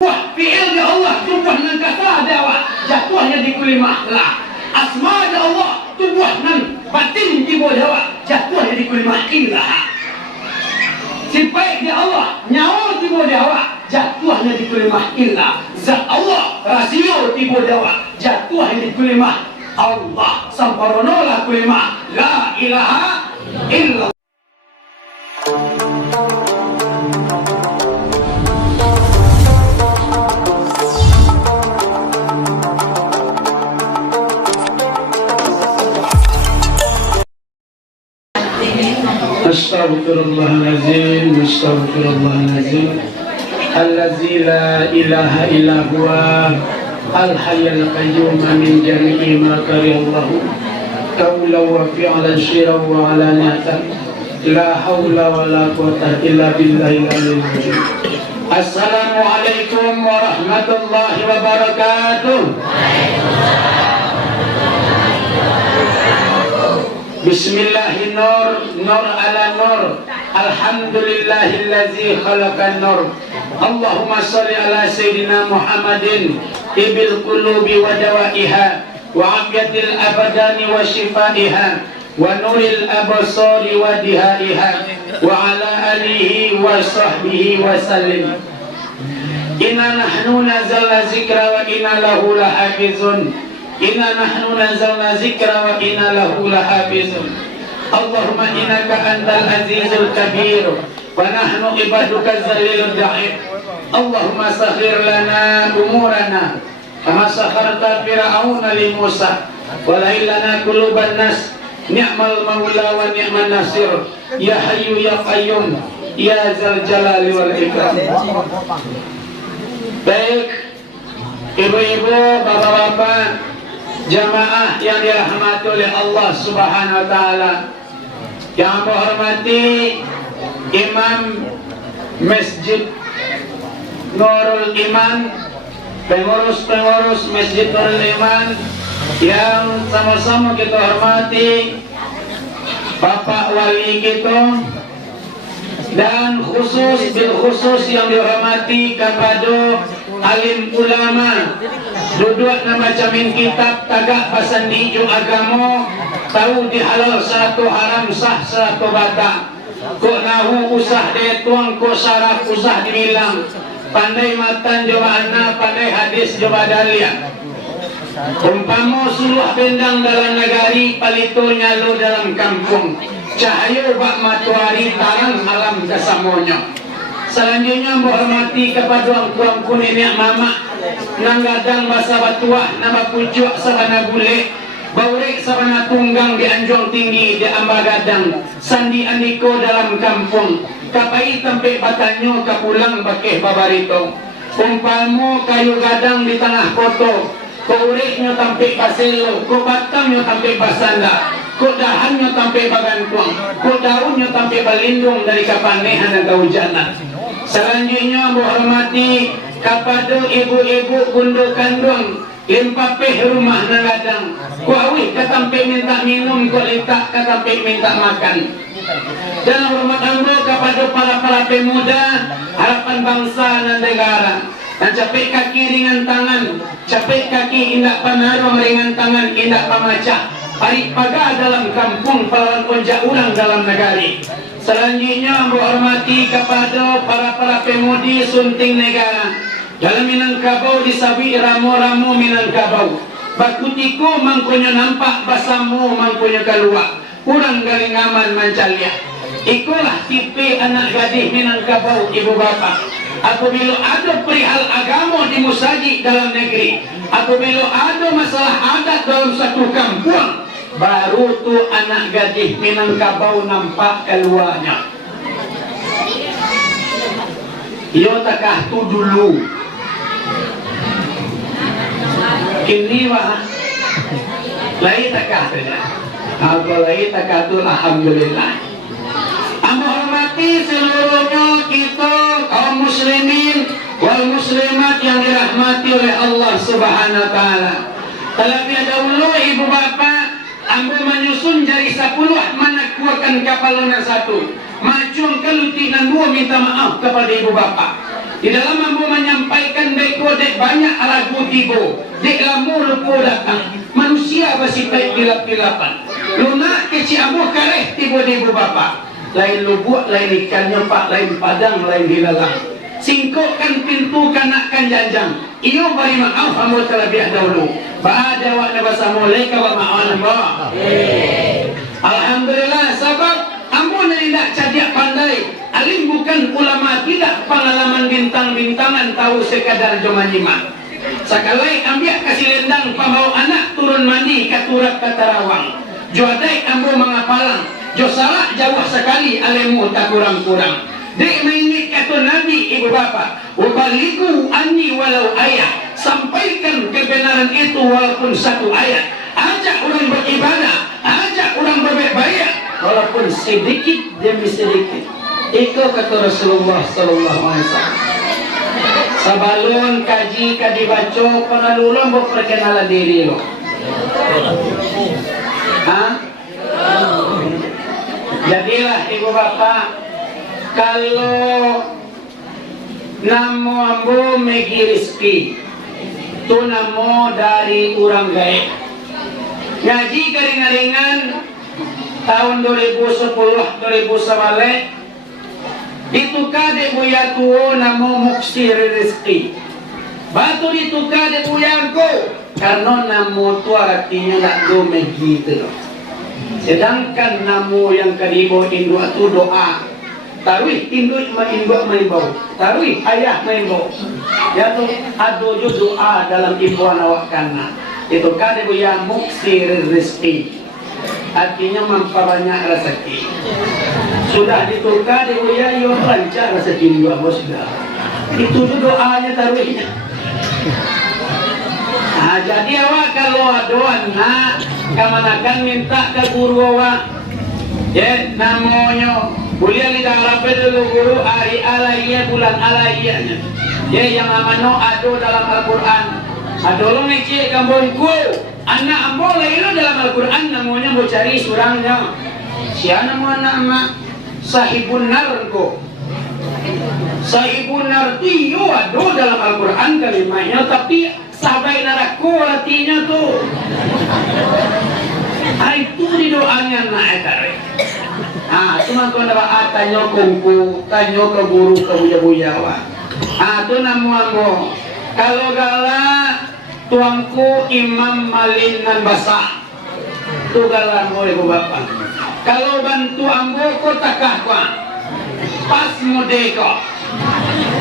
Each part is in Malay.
Wah, fi'il di Allah tubuh nan kata dawa jatuhnya di kulli mahla. Asma di Allah tubuh nan batin di dawa jatuhnya di kulli mahillah. Sifat di Allah nyawa di dawa jatuhnya di kulli mahillah. Zat Allah rasio di dawa jatuhnya di kulli mah Allah samparono la kulli mah la ilaha illallah. Astaghfirullahaladzim, astaghfirullahaladzim. Allazi la ilaha illa huwa al-hayyul qayyum min jami'i ma kariyallahu qawlan wa fi'lan sirran wa alaniyatan la hawla wa la quwwata illa billahil aliyyil azim. Assalamualaikum warahmatullahi wabarakatuh. Bismillahi nur, nur ala nur. Alhamdulillahillazi khalaqan nur. Allahumma salli ala Sayyidina Muhammadin ibil qulubi wa dawaiha wa afiyatil abadani wa shifaiha wa nuril abasari wa dihaiha wa ala alihi wa sahbihi wa sallim. Inna nahnu nazalna zikra wa inna lahu lahafizun. Inna nahnu nazzalna zikra wa inna lahu lahafizun. Allahumma innaka antal azizul kabir wa nahnu ibaduka zalilud da'if. Allahumma sakhir lana umurana kama sakharta fir'auna li Musa wa lana quluban nas ni'mal maula wa ni'man nasir ya hayyu ya qayyum ya zal jalali wal ikram. Baik ibu-ibu, bapak-bapak, jamaah yang dirahmati oleh Allah Subhanahu wa taala, yang menghormati Imam Masjid Nurul Iman, pengurus-pengurus Masjid Nurul Iman yang sama-sama kita hormati, Bapak Wali kita, dan bil khusus yang dihormati kepada alim ulama duduk nama jamin kitab tagak pasandiju agama, tahu dihalal satu haram sah satu bata, kok nahu usah detuang kok saraf usah dibilang, pandai matan coba anak, pandai hadis coba dalia. Umpama suluh bendang dalam negari, palito nyalo dalam kampung, cahaya bak matuari tarang alam kesamonyo. Selanjutnya menghormati kepada angku-angku nenek mama nanggadang basa batuah nama pucuk sabana bule baurek sabana tunggang di anjong tinggi di ambagadang sandi andiko dalam kampung kapai tempe batanyo kapulang bakeh babarito umpalmu kayu gadang di tengah koto kaureknya tampe paselo ko batamnya tampe pasanda ko dahannya tampe bagantuang ko daunnya tampe balindung dari kapanehan dan kehujanan. Selanjutnya menghormati kepada ibu-ibu kundu kandung limpapeh rumah nagadang kuawi katampe minta minum ko letak katampe minta makan. Dan hormat ambo kepada para pemuda harapan bangsa dan negara. Dan capek kaki ringan tangan, capek kaki indak panarong ringan tangan indak pamacah. Hari paga dalam kampung pelawan konjak urang dalam negari. Selanjutnya menghormati kepada para pemudi sunting negara dalam Minangkabau disabi ramu-ramu Minangkabau bakutiko mangkonya nampak basamu mangkonya keluar kurang garing aman mancalia. Ikulah tipe anak gadis Minangkabau ibu bapak. Apabila ada perihal agama di musaji dalam negeri, apabila ada masalah adat dalam satu kampung, baru tu anak gadis Minangkabau nampak keluarnya. Yo takah tu dulu. Kini wah, lain takah tu lah. Apa lain takah tu alhamdulillah. Amba hormati seluruhnya kita kaum muslimin wal muslimat yang dirahmati oleh Allah Subhanahu wa taala. Terlebih dahulu ibu bapak, ambo menyusun jari 10 mana kuakan kapal lunar 1. Macung keluti dan 2 minta maaf kepada ibu bapak. Di dalam ambo menyampaikan tibo dek banyak ragu tibo, dek lamu lupo datang. Manusia masih baik pilap-pilapan. Lunak kecil abu kareh tibo ibu bapak. Lain lubuk, lain ikannya pak, lain padang, lain hilalang. Singkokkan pintu kanakan janjang. Iyo bari maaf hamu terlebih dahulu. Ba'ada wa nabasamu leka wa ma'an Allah. Alhamdulillah sebab amun tidak cadia pandai. Alim bukan ulama, tidak pengalaman bintang-bintangan, tahu sekadar joma nyimak. Sakalai ambil kasih lendang pamau anak turun mandi katurak katarawang. Juadai ambo mengapalang. Jo salah jauh sekali alemu tak kurang-kurang. Dek mainit kata Nabi ibu bapak, ubaliku anni walau ayat. Sampaikan kebenaran itu walaupun satu ayat. Ajak orang beribadah, ajak orang berbaik, walaupun sedikit demi sedikit. Itu kata Rasulullah sallallahu alaihi wasallam. Sabalun kaji kadibaco pengalulan berperkenalan diri lo. Jadilah ibu bapak, kalau namo ambo megi rizki, tu namo dari orang gaib. Ngaji keringan-ringan tahun 2010-2011 itu kade buya tuo namo muksir rizki. Batu itu kade buyaku karena namo tu artinya nak do megi itu. Sedangkan namu yang kadibo induk itu doa. Tarwih induk maimbau. Tarwih ayah maimbau. Ya tu ado jo doa dalam ibuan awak kana. Itu kadibo yang muksir rizki. Artinya memperbanyak rezeki. Sudah ditukar kadibo ya yo lancar rezeki juga bos sudah. Itu tu doanya tarwihnya. Nah, jadi awak kalau adoan nak kamanakan minta ke guru awak, ya namanya boleh lidah Arab dulu guru hari alaiya bulan alaiyanya, ya yang amano ado dalam Al-Quran, ado lo ngecek kambonku, anak ambo itu dalam Al-Quran namanya mau cari surangnya, siapa nama sahibun narko. Sahibun nar itu ado dalam Al-Quran kalimatnya, tapi sahabat neraka artinya tuh. Itu di doanya nak tarik. Cuma kau nak tanya kongku, tanya ke guru ke buya-buya wah. Tu namu ambo. Kalau galak tuangku Imam Malin nan Basah. Tu galak ambo ibu bapak. Kalau bantu ambo kau takah kuah. Pas modeko.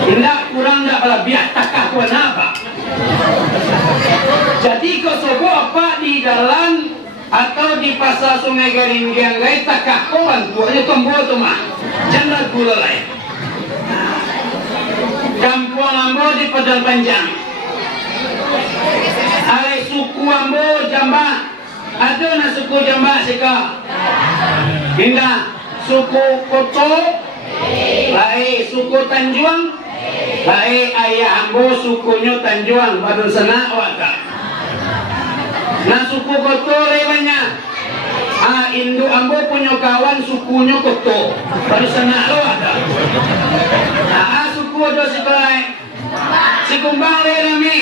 Tidak kurang tak lebih takah kuah apa. Jadi kau sobo apa di jalan atau di pasar Sungai Garinggiang lain takah kau bantuannya tombo tu mah jangan gula lain. Kampung ambo di Padang Panjang. Alai suku ambo Jamba. Ada na suku Jamba sika. Hingga suku Koto. Baik suku Tanjuang. Baik ayah ambo sukunya Tanjuang Badun sana waka. Nah suku Koto banyak. Indo ambo punya kawan sukunya Koto Badun sana waka. Suku do siklai si Kumbang le rami.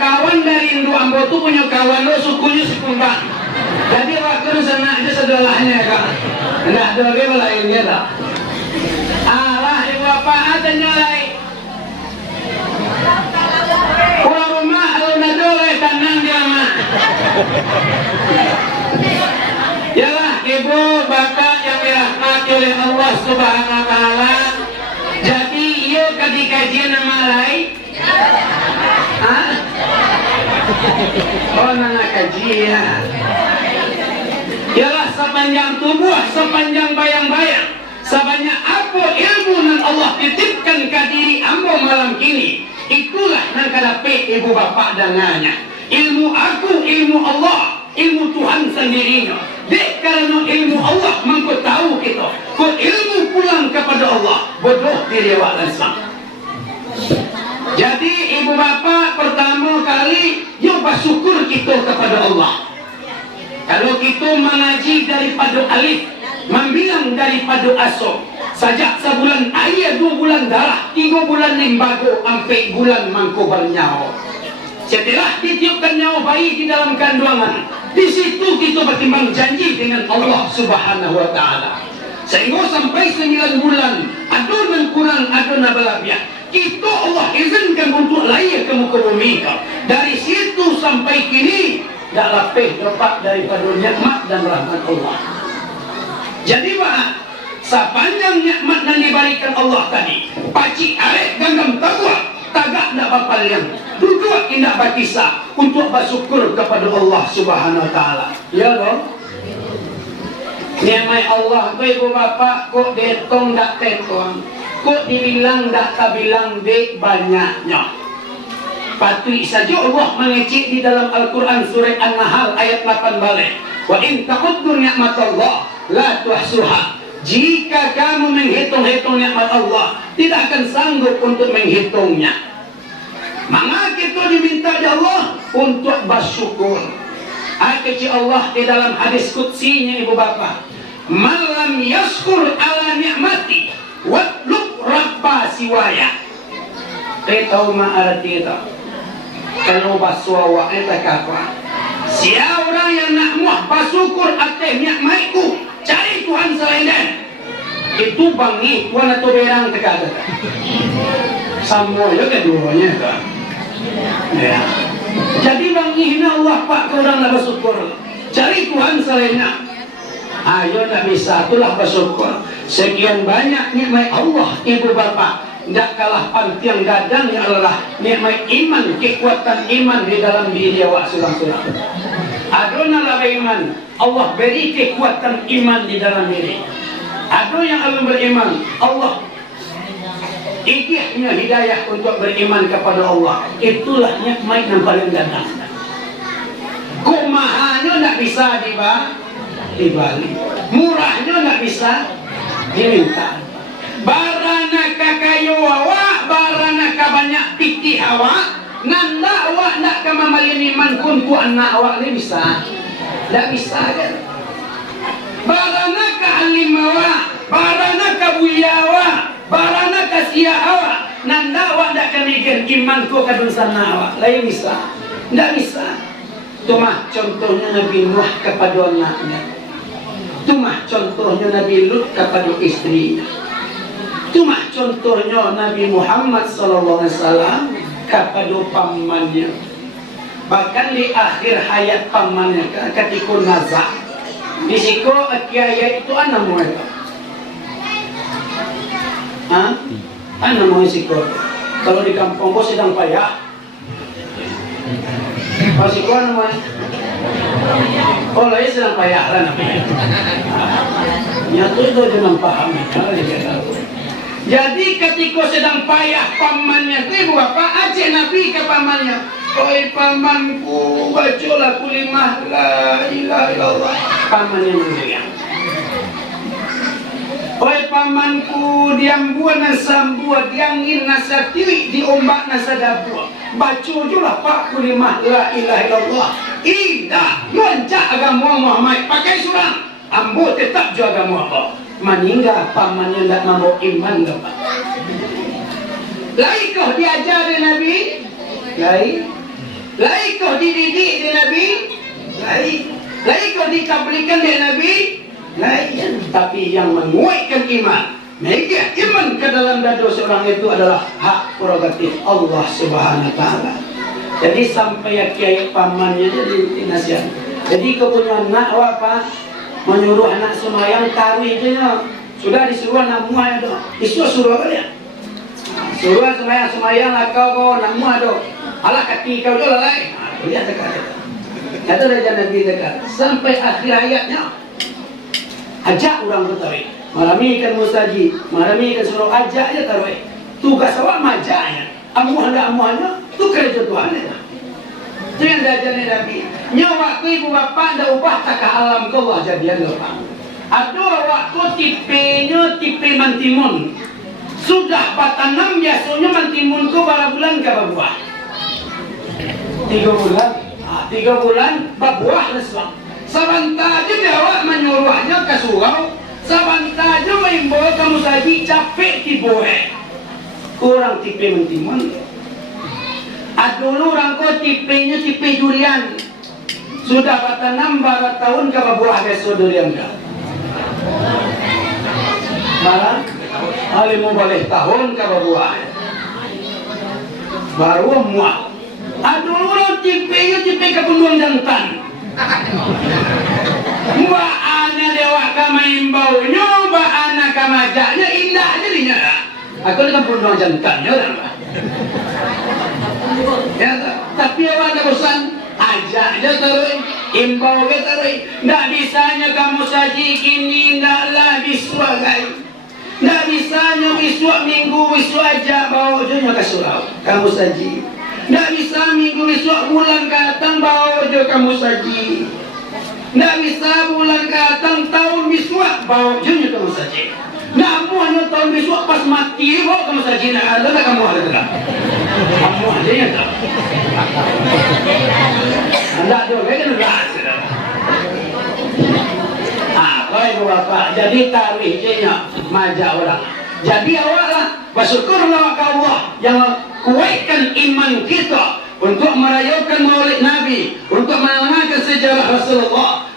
Kawan dari Indo ambo tu punya kawan lo sukunya si Kumbang. Jadi waktu sana aja sedalahnya kak. Enggak ada lagi lainnya tak. Allah ibu apa ada nyalai. Pulang rumah kalau nak dole tenang dia mah. Yalah ibu bapak yang dirahmati oleh Allah Subhanahu Wa Taala. Jadi iyo kadi kajian nama lain. Oh nana kajian. Yalah sepanjang tubuh, sepanjang bayang-bayang. Sebanyak apa ilmu yang Allah titipkan ke diri ambo malam kini, itulah yang kadapat ibu bapak dengannya. Ilmu aku, ilmu Allah, ilmu Tuhan sendirinya. Dek karena ilmu Allah mengko tahu kita. Kau ilmu pulang kepada Allah, bodoh diri awak langsung. Jadi ibu bapak pertama kali yuk bersyukur kita kepada Allah. Kalau kita mengaji daripada alif, membilang daripada asal, Sajak sebulan air, 2 bulan darah, 3 bulan limbago, 4 bulan mangko bernyawa. Setelah ditiupkan nyawa bayi di dalam kandungan, di situ kita bertimbang janji dengan Allah Subhanahu wa Ta'ala. Sehingga sampai 9 bulan, adun dan kurang, adun abalabiah, kita Allah izinkan untuk lahir ke muka bumi. Dari situ sampai kini, tak lapih lepas daripada nikmat dan rahmat Allah. Jadi Pak, sepanjang nikmat yang diberikan Allah tadi, pacik arek ganggam takwa, tagak tak bapal yang duduk indah berkisah untuk bersyukur kepada Allah Subhanahu wa Ta'ala. Ya dong. Nikmat Allah tu ibu bapa, kok detong tak tetong, kok dibilang tak bilang dek banyaknya. Patut saja Allah mengecek di dalam Al-Quran surah An-Nahl ayat 8 balik. Wa in ta'uddu ni'matallah la tuhsuha. Jika kamu menghitung-hitung nikmat Allah, tidak akan sanggup untuk menghitungnya. Maka kita diminta oleh Allah untuk bersyukur. Kata Allah di dalam hadis qudsinya ibu bapa, "Malam yaskur ala ni'mati watlub rabba siwaya." Kita tahu ma arti itu. Kalau baswa itu apa? Siapa orang yang nak muah bersyukur atas nikmatku, cari Tuhan selain dia. Itu bangi Tuhan atau berang tegak. Sama juga keduanya kan. Ya. Jadi bangi Allah Pak ke orang nak bersyukur. Cari Tuhan selainnya. Ayo nak bisa itulah bersyukur. Sekian banyak nikmat Allah ibu bapa, tidak kalah penting gadangnya adalah nikmat iman, kekuatan iman di dalam diri awak sulang-sulang. Adonalah beriman, Allah beri kekuatan iman di dalam diri. Ada yang Allah beriman, Allah ikihnya hidayah untuk beriman kepada Allah. Itulah nikmat yang paling gadang. Kumahanya tak bisa dibalik, murahnya tak bisa diminta. Baranaka kayu awak, baranaka banyak pikir awak, nanda awak nak kemamalin iman kunku anak awak ni bisa, tak bisa kan? Baranaka alim awak, baranaka buya awak, baranaka sia awak, nanda awak tak kemikir iman ku kadun sana awak, lain bisa, tak bisa. Tumah contohnya Nabi Nuh kepada anaknya, tumah contohnya Nabi Lut kepada istrinya. Cuma contohnya Nabi Muhammad SAW kepada pamannya. Bahkan di akhir hayat pamannya ketika nazak, di situ kiai itu anak mereka. Anak mereka siku. Kalau di kampung kau sedang payah, kalau siku anak mereka. Oh, lagi sedang payah lah namanya. Nyatu itu jangan paham. Jadi ketika sedang payah pamannya, ibu bapak ajak Nabi ke pamannya. Oi pamanku, bacalah kulimah la ilaha illallah. Pamannya mendengar. Oi pamanku, diam buat nasa buat, diangin nasa tiwi, diombak nasa dapur. Baca julah pak kulimah la ilaha illallah. Ida, yoncak agama Muhammad pakai surang. Ambo tetap juga agama Allah. Meninggal pamannya tak mau iman dapat. Laikah diajar oleh Nabi, laikah dididik oleh Nabi, laikah dikablikan oleh Nabi, tapi yang menguatkan iman, mega iman ke dalam dada seorang itu adalah hak prerogatif Allah Subhanahu wa Ta'ala. Jadi sampai kiai pamannya jadi nasihat. Jadi kau punya anak apa? Menyuruh anak semayang taruh itu ya. Sudah disuruh anak muah itu, disuruh kalian. Suruh semayang lah kau anak muah itu. Alah kaki kau jual lagi. Lihat dekat. Kata Raja Nabi dekat. Sampai akhir hayatnya, ajak orang taruh. Malami ikan musaji, malami ikan suruh ajak aja taruh. Tugas awak majaknya. Amuah ada amuahnya, tu kerja Tuhan itu. Itu yang diajarkan Nabi. Nyawa ibu bapak dah ubah tak ke alam ke Allah jadian lepas. Ada waktu tipe mantimun. Sudah patanam biasanya mantimun ku berapa bulan ke berbuah? 3 bulan. 3 bulan berbuah leslang. Sebentar aja dia awak menyuruhnya ke surau. Saban saja main bola kamu saji capek tiboe. Orang tipe mentimun. Dulu orang ko tipenya tipe durian. Sudah kata 6 tahun ka buah beso durian ka. Malah ali mau boleh tahun ka buah. Baru muak. Dulu orang tipenya tipe kebunuhan jantan. Mbak ana dewa kama imbaunya, mbak ana kama jaknya indah jadinya. Aku ni kan pun jantannya orang. Ya, tapi awak ada bosan, ajak je terus, imbau ke terus. Tak bisanya kamu saji kini, taklah biswa guys. Tak bisanya biswa minggu biswa aja bawa je ke surau, kamu saji. Tak bisa minggu biswa bulan datang bawa je kamu saji. Tak bisa bulan datang tahun biswa bawa je kamu saji. Namun tahun besok pas mati bawa kamu saji nak ada tak kamu ada tak? Kamu aja yang tak. Anda tu kan ras. Kau bapak jadi tarikh je nya majak orang. Jadi awaklah bersyukurlah kepada Allah yang kuatkan iman kita untuk merayakan Maulid Nabi, untuk mengenalkan sejarah Rasulullah.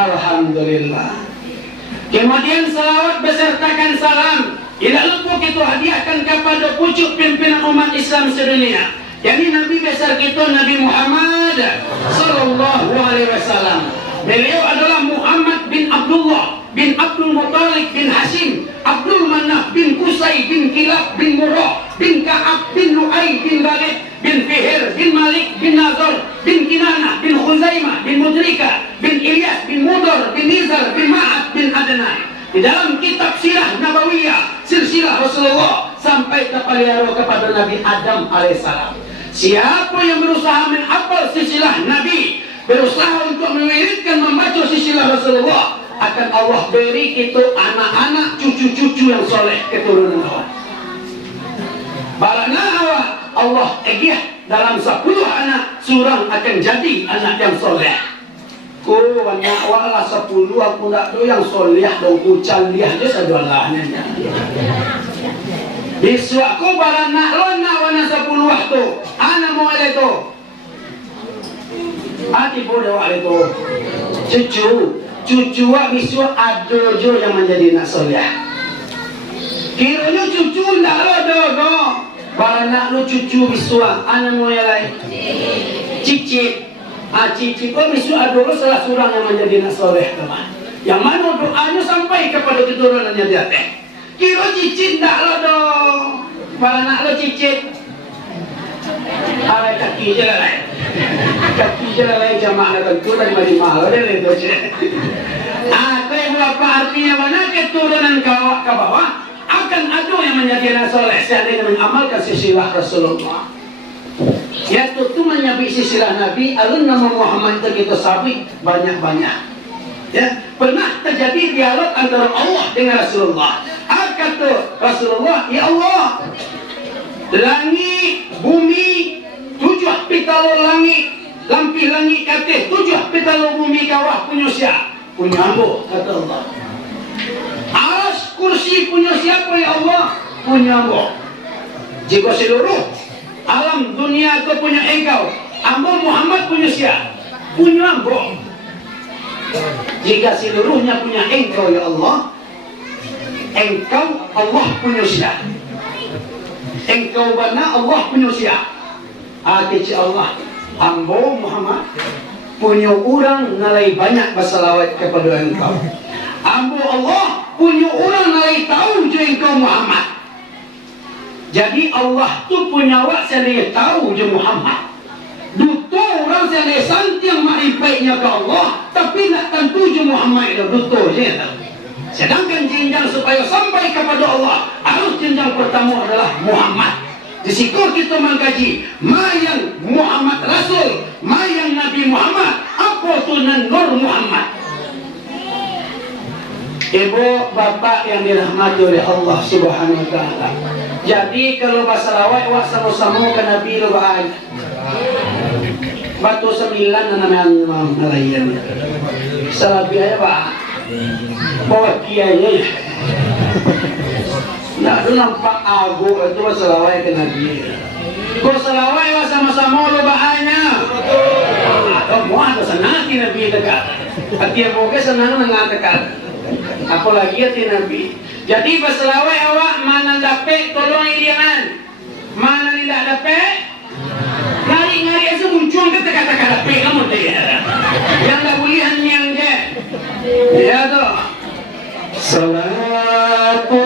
Alhamdulillah. Kemudian salawat besertakan salam tidak lupa kita hadiahkan kepada pucuk pimpinan umat Islam sedunia. Jadi Nabi besar kita Nabi Muhammad sallallahu alaihi wasallam. Beliau adalah Muhammad bin Abdullah bin Abdul Muttalib bin Hashim, Abdul Manaf bin Qusay bin Kilab bin Murrah bin Ka'ab bin Lu'ay bin Ghalib bin Fihir bin Malik bin Nazar bin Kinanah bin Khuzaimah bin Mudrika bin Ilyas bin Mudar bin Nizar bin Ma'ad bin Adnan. Di dalam kitab Sirah Nabawiyah, silsilah Rasulullah sampai kepada Nabi Adam alaihissalam. Siapa yang berusaha menghafal silsilah Nabi, berusaha untuk mewiridkan membaca silsilah Rasulullah, akan Allah beri kita anak-anak, cucu-cucu yang soleh, keturunan Allah. Barangnya Allah egih dalam 10 anak, surang akan jadi anak yang soleh. Ku banyak wala 10 aku nak tu yang soleh dong kucal dia je sadolahnya. Biswa ku barang nak lona wana 10 tu. Ana mau ale tu. Ati bodoh ale tu. Cucu biswa ada je yang menjadi nak soleh. Kiranya cucu ndak ada. Barang nak lu cucu biswa ana mau ale. Cicit. Cici kau misu adoro salah surang yang menjadi nak soleh teman. Yang mana doanya sampai kepada keturunannya dia teh. Kira cicit tak lo dong. Para nak lo cicit. Alai kaki je lah. Kaki je lah jamaah tentu tadi mari mahal dia itu je. Kau yang berapa artinya mana keturunan kau ke bawah akan ada yang menjadi nak soleh seandainya mengamalkan silsilah Rasulullah. Ya itu menyabi silsilah Nabi, alun nama Muhammad kita sabi banyak-banyak. Ya, pernah terjadi dialog antara Allah dengan Rasulullah. Kata Rasulullah, ya Allah, langit, bumi, 7 pitalo langit, lampi langit katih, 7 pitalo bumi kawah punya siapa? Punya aku, kata Allah. Aras kursi punya siapa ya Allah? Punya aku. Jika seluruh alam dunia kau punya engkau, ambo Muhammad punya siapa? Punya ambo. Jika seluruhnya punya engkau ya Allah, engkau Allah punya siapa? Engkau benar Allah punya siapa? Kecil Allah, ambo Muhammad punya orang nalai banyak bersalawat kepada engkau. Ambo Allah punya orang nalai tahu je engkau Muhammad. Jadi Allah tu punya awak saya tahu je Muhammad. Duto orang saya santiang makrifahnya ke Allah, tapi nak tentu je Muhammad itu duto je. Sedangkan jenjang supaya sampai kepada Allah, harus jenjang pertama adalah Muhammad. Di situ kita mengkaji mayang Muhammad Rasul, mayang Nabi Muhammad, apa tu Nur Muhammad. Ibu bapak yang dirahmati oleh Allah Subhanahu wa taala. Jadi kalau basalawat wa sama-sama ke Nabi lo baai. Batu 9 namanya malayan. Salah biaya Pak. bawa kiai. Nak tu nampak agu itu selawai ke Nabi. Kau selawai sama-sama lo bahannya. Kau muat senang ti Nabi dekat. Hati yang boleh senang dengan dekat. Apalagi hati Nabi. Jadi berselawai awak mana dapat tolong irian, mana tidak dapat. Ngari-ngari aja muncul kata-kata dapat kamu dia. Yang tak boleh yang je. Ya tu. Salatu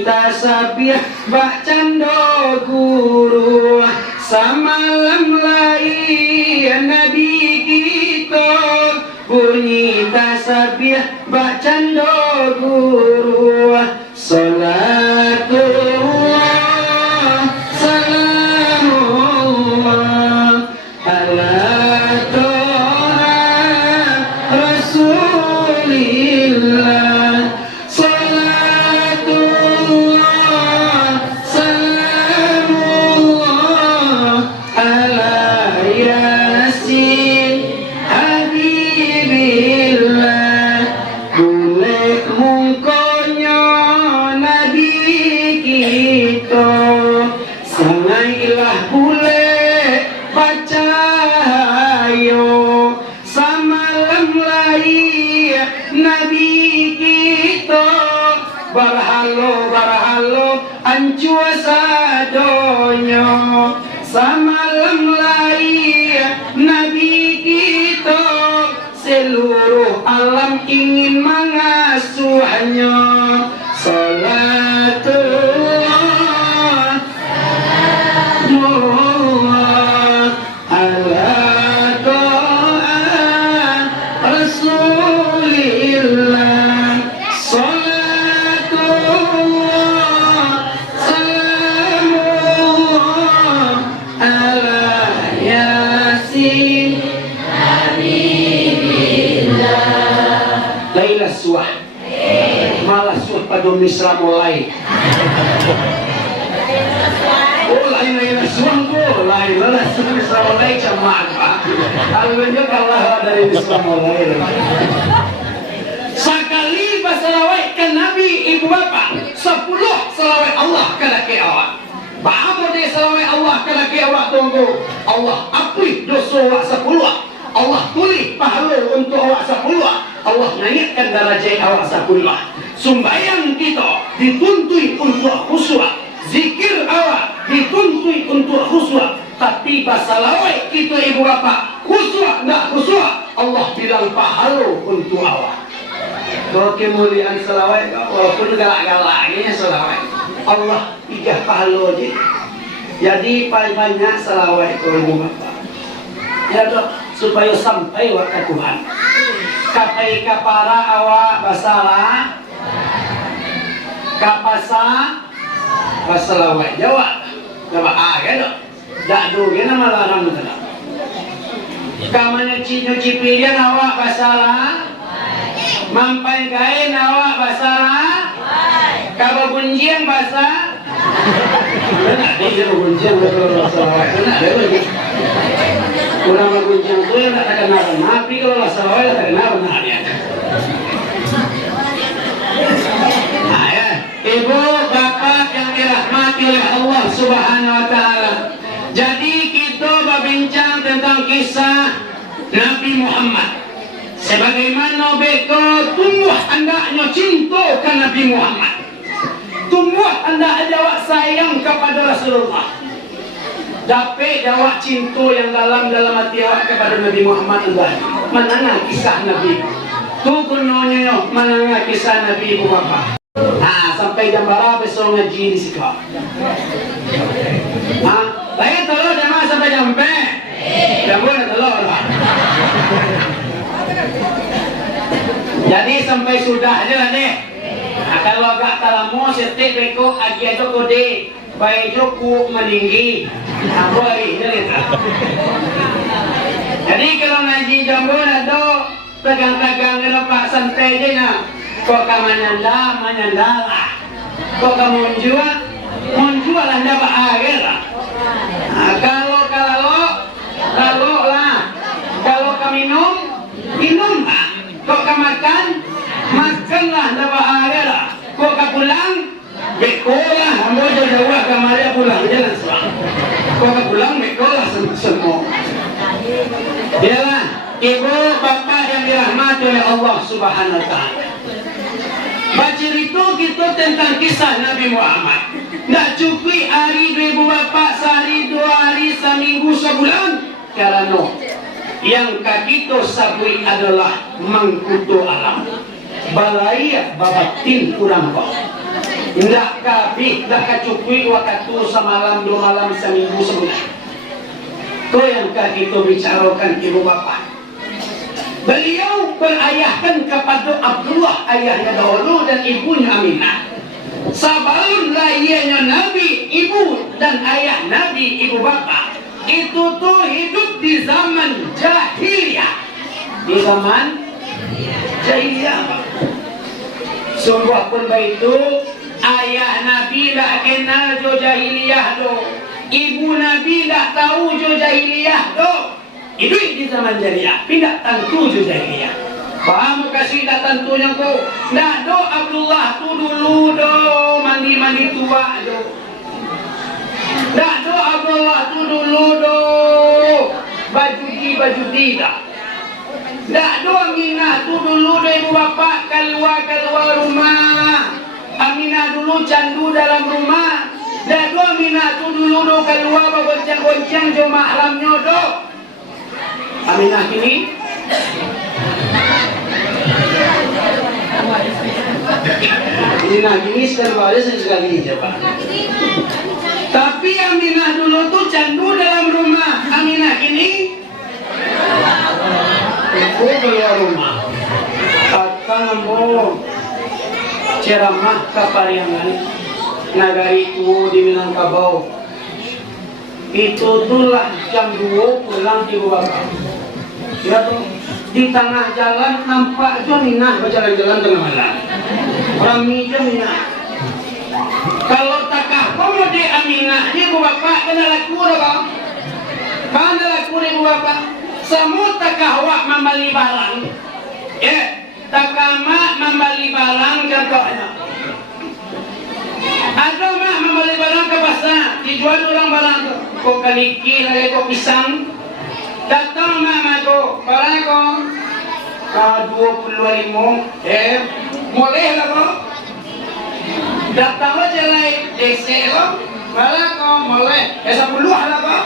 tasabih bak cando guru samalam lai Nabi kita bunyi tasabih bak cando guru salatullah salamullah ala toha rasulillah ancua sadonyo samalam lai Nabi kita seluruh alam ingin mengasuhnya salatullah salamullah ala to'a rasulillah malah suah pada misra mulai. Oh lain suang ko, lain suah misra mulai cuma apa? Alwenya kalah dari misra mulai. Sekali berselawat ke Nabi ibu bapa, 10 selawat Allah ke laki awak. Berapa dia selawat Allah ke laki awak tunggu? Allah apui dosa awak 10. Allah tulis pahala untuk awak 10. Allah naikkan darajat awak 10. Sembahyang kita dituntui untuk khusyuk, zikir awak dituntui untuk khusyuk. Tapi basalawat kita ibu bapa khusyuk tak khusyuk, Allah bilang pahala untuk awak. Kalau kemuliaan salawat, walaupun galak-galaknya salawat, Allah ijah pahala je. Jadi banyak salawat ke ibu bapa. Ya dok, supaya sampai waktu Tuhan. Kapai kapara awak basalah, kapasa basalawat jawab, jawab kan dok. Dak do gena malarang tu dah. Kamanya nyuci pilihan awak basalah, mampai kain awak basalah, kaba bunjian basah. Nak dia bunjian betul basalah. Nak dia lagi. Kurang bunjian tu yang tak kenal nabi kalau basalah tak kenal dia. Ibu bapak yang dirahmati oleh Allah Subhanahu wa taala. Jadi kita berbincang tentang kisah Nabi Muhammad. Sebagaimana beko tumbuh hendaknya cinta ke Nabi Muhammad. Tumbuh hendak jawab sayang kepada Rasulullah. Dapat jawab cinta yang dalam hati awak kepada Nabi Muhammad Allah. Mana kisah Nabi? Tu kunonyo mana kisah Nabi ibu bapa. Sampai jam berapa besok ngaji di situ? Baik telur jamaah sampai jam berapa? Jam berapa telur lah. Jadi sampai sudah aja lah deh. Kalau agak talamu setik reko agi aja kode. Baik cukup meninggi. Aku hari ini. Jadi kalau ngaji jambon ada pegang-pegang lepak santai je na. Kok kamu menyanda lah. Kok kamu menjual anda bahagia lah. Kalau lah. Kalau kamu minum lah. Kok kamu makanlah anda bahagia lah. Kok kamu pulang, bekolah. Ambo jauh-jauh kamar pulang jangan serang. Kok pulang bekolah semua. Yalah, ibu bapak yang dirahmati oleh Allah Subhanahu wa taala. Bercerita kita tentang kisah Nabi Muhammad. Tidak cukup hari ibu bapak, sehari, 2 hari, seminggu, sebulan. Karena yang kita sabui adalah mengkutu alam. Balai babatin kurang kok. Tidak kabih, tidak kacukui waktu semalam, 2 malam, seminggu, sebulan. Itu yang kita bicarakan ibu bapak. Beliau berayahkan kepada Abdullah ayahnya dahulu dan ibunya Aminah. Sebelum lahirnya Nabi, ibu dan ayah Nabi, ibu bapak itu tuh hidup di zaman jahiliyah. Di zaman jahiliyah. Sungguh pun begitu, ayah Nabi tak kenal jo jahiliyah do. Ibu Nabi tak tahu jo jahiliyah do. Itu di zaman jahiliyah, tidak tentu jo jahiliyah. Paham kasih tak tentunya kau. Nah do Abdullah tu dulu do mandi tua do. Nah do Abdullah tu dulu do baju tidak. Nah do Aminah tu dulu do ibu bapak keluar rumah. Aminah dulu candu dalam rumah. Dah do Aminah tu dulu do keluar bergoncang-goncang jo mahramnya do. Aminah ini ini sekali aja Pak. Tapi Aminah dulu tuh candu dalam rumah. Aminah ini keluar rumah. Kata ngomong ceramah kapariangan nagari itu di Minangkabau. Itu tulah jam 2 pulang ibu bapak. Ya tuh di tengah jalan nampak jo Minah berjalan-jalan tengah malam. Orang jo Minah. Kalau takah komodi Aminah ibu bapak kena laku bang. Kena laku ibu bapak. Semua takah wak membeli barang. Takah mak membeli barang contohnya. Ada mak membeli barang ke pasar, dijual orang barang tu. Kok kaliki lagi kok pisang. Datang mak tu, barang kok 25. Boleh lah kok. Datang aja lagi, desa kok. Barang kok boleh. 10 lah kok.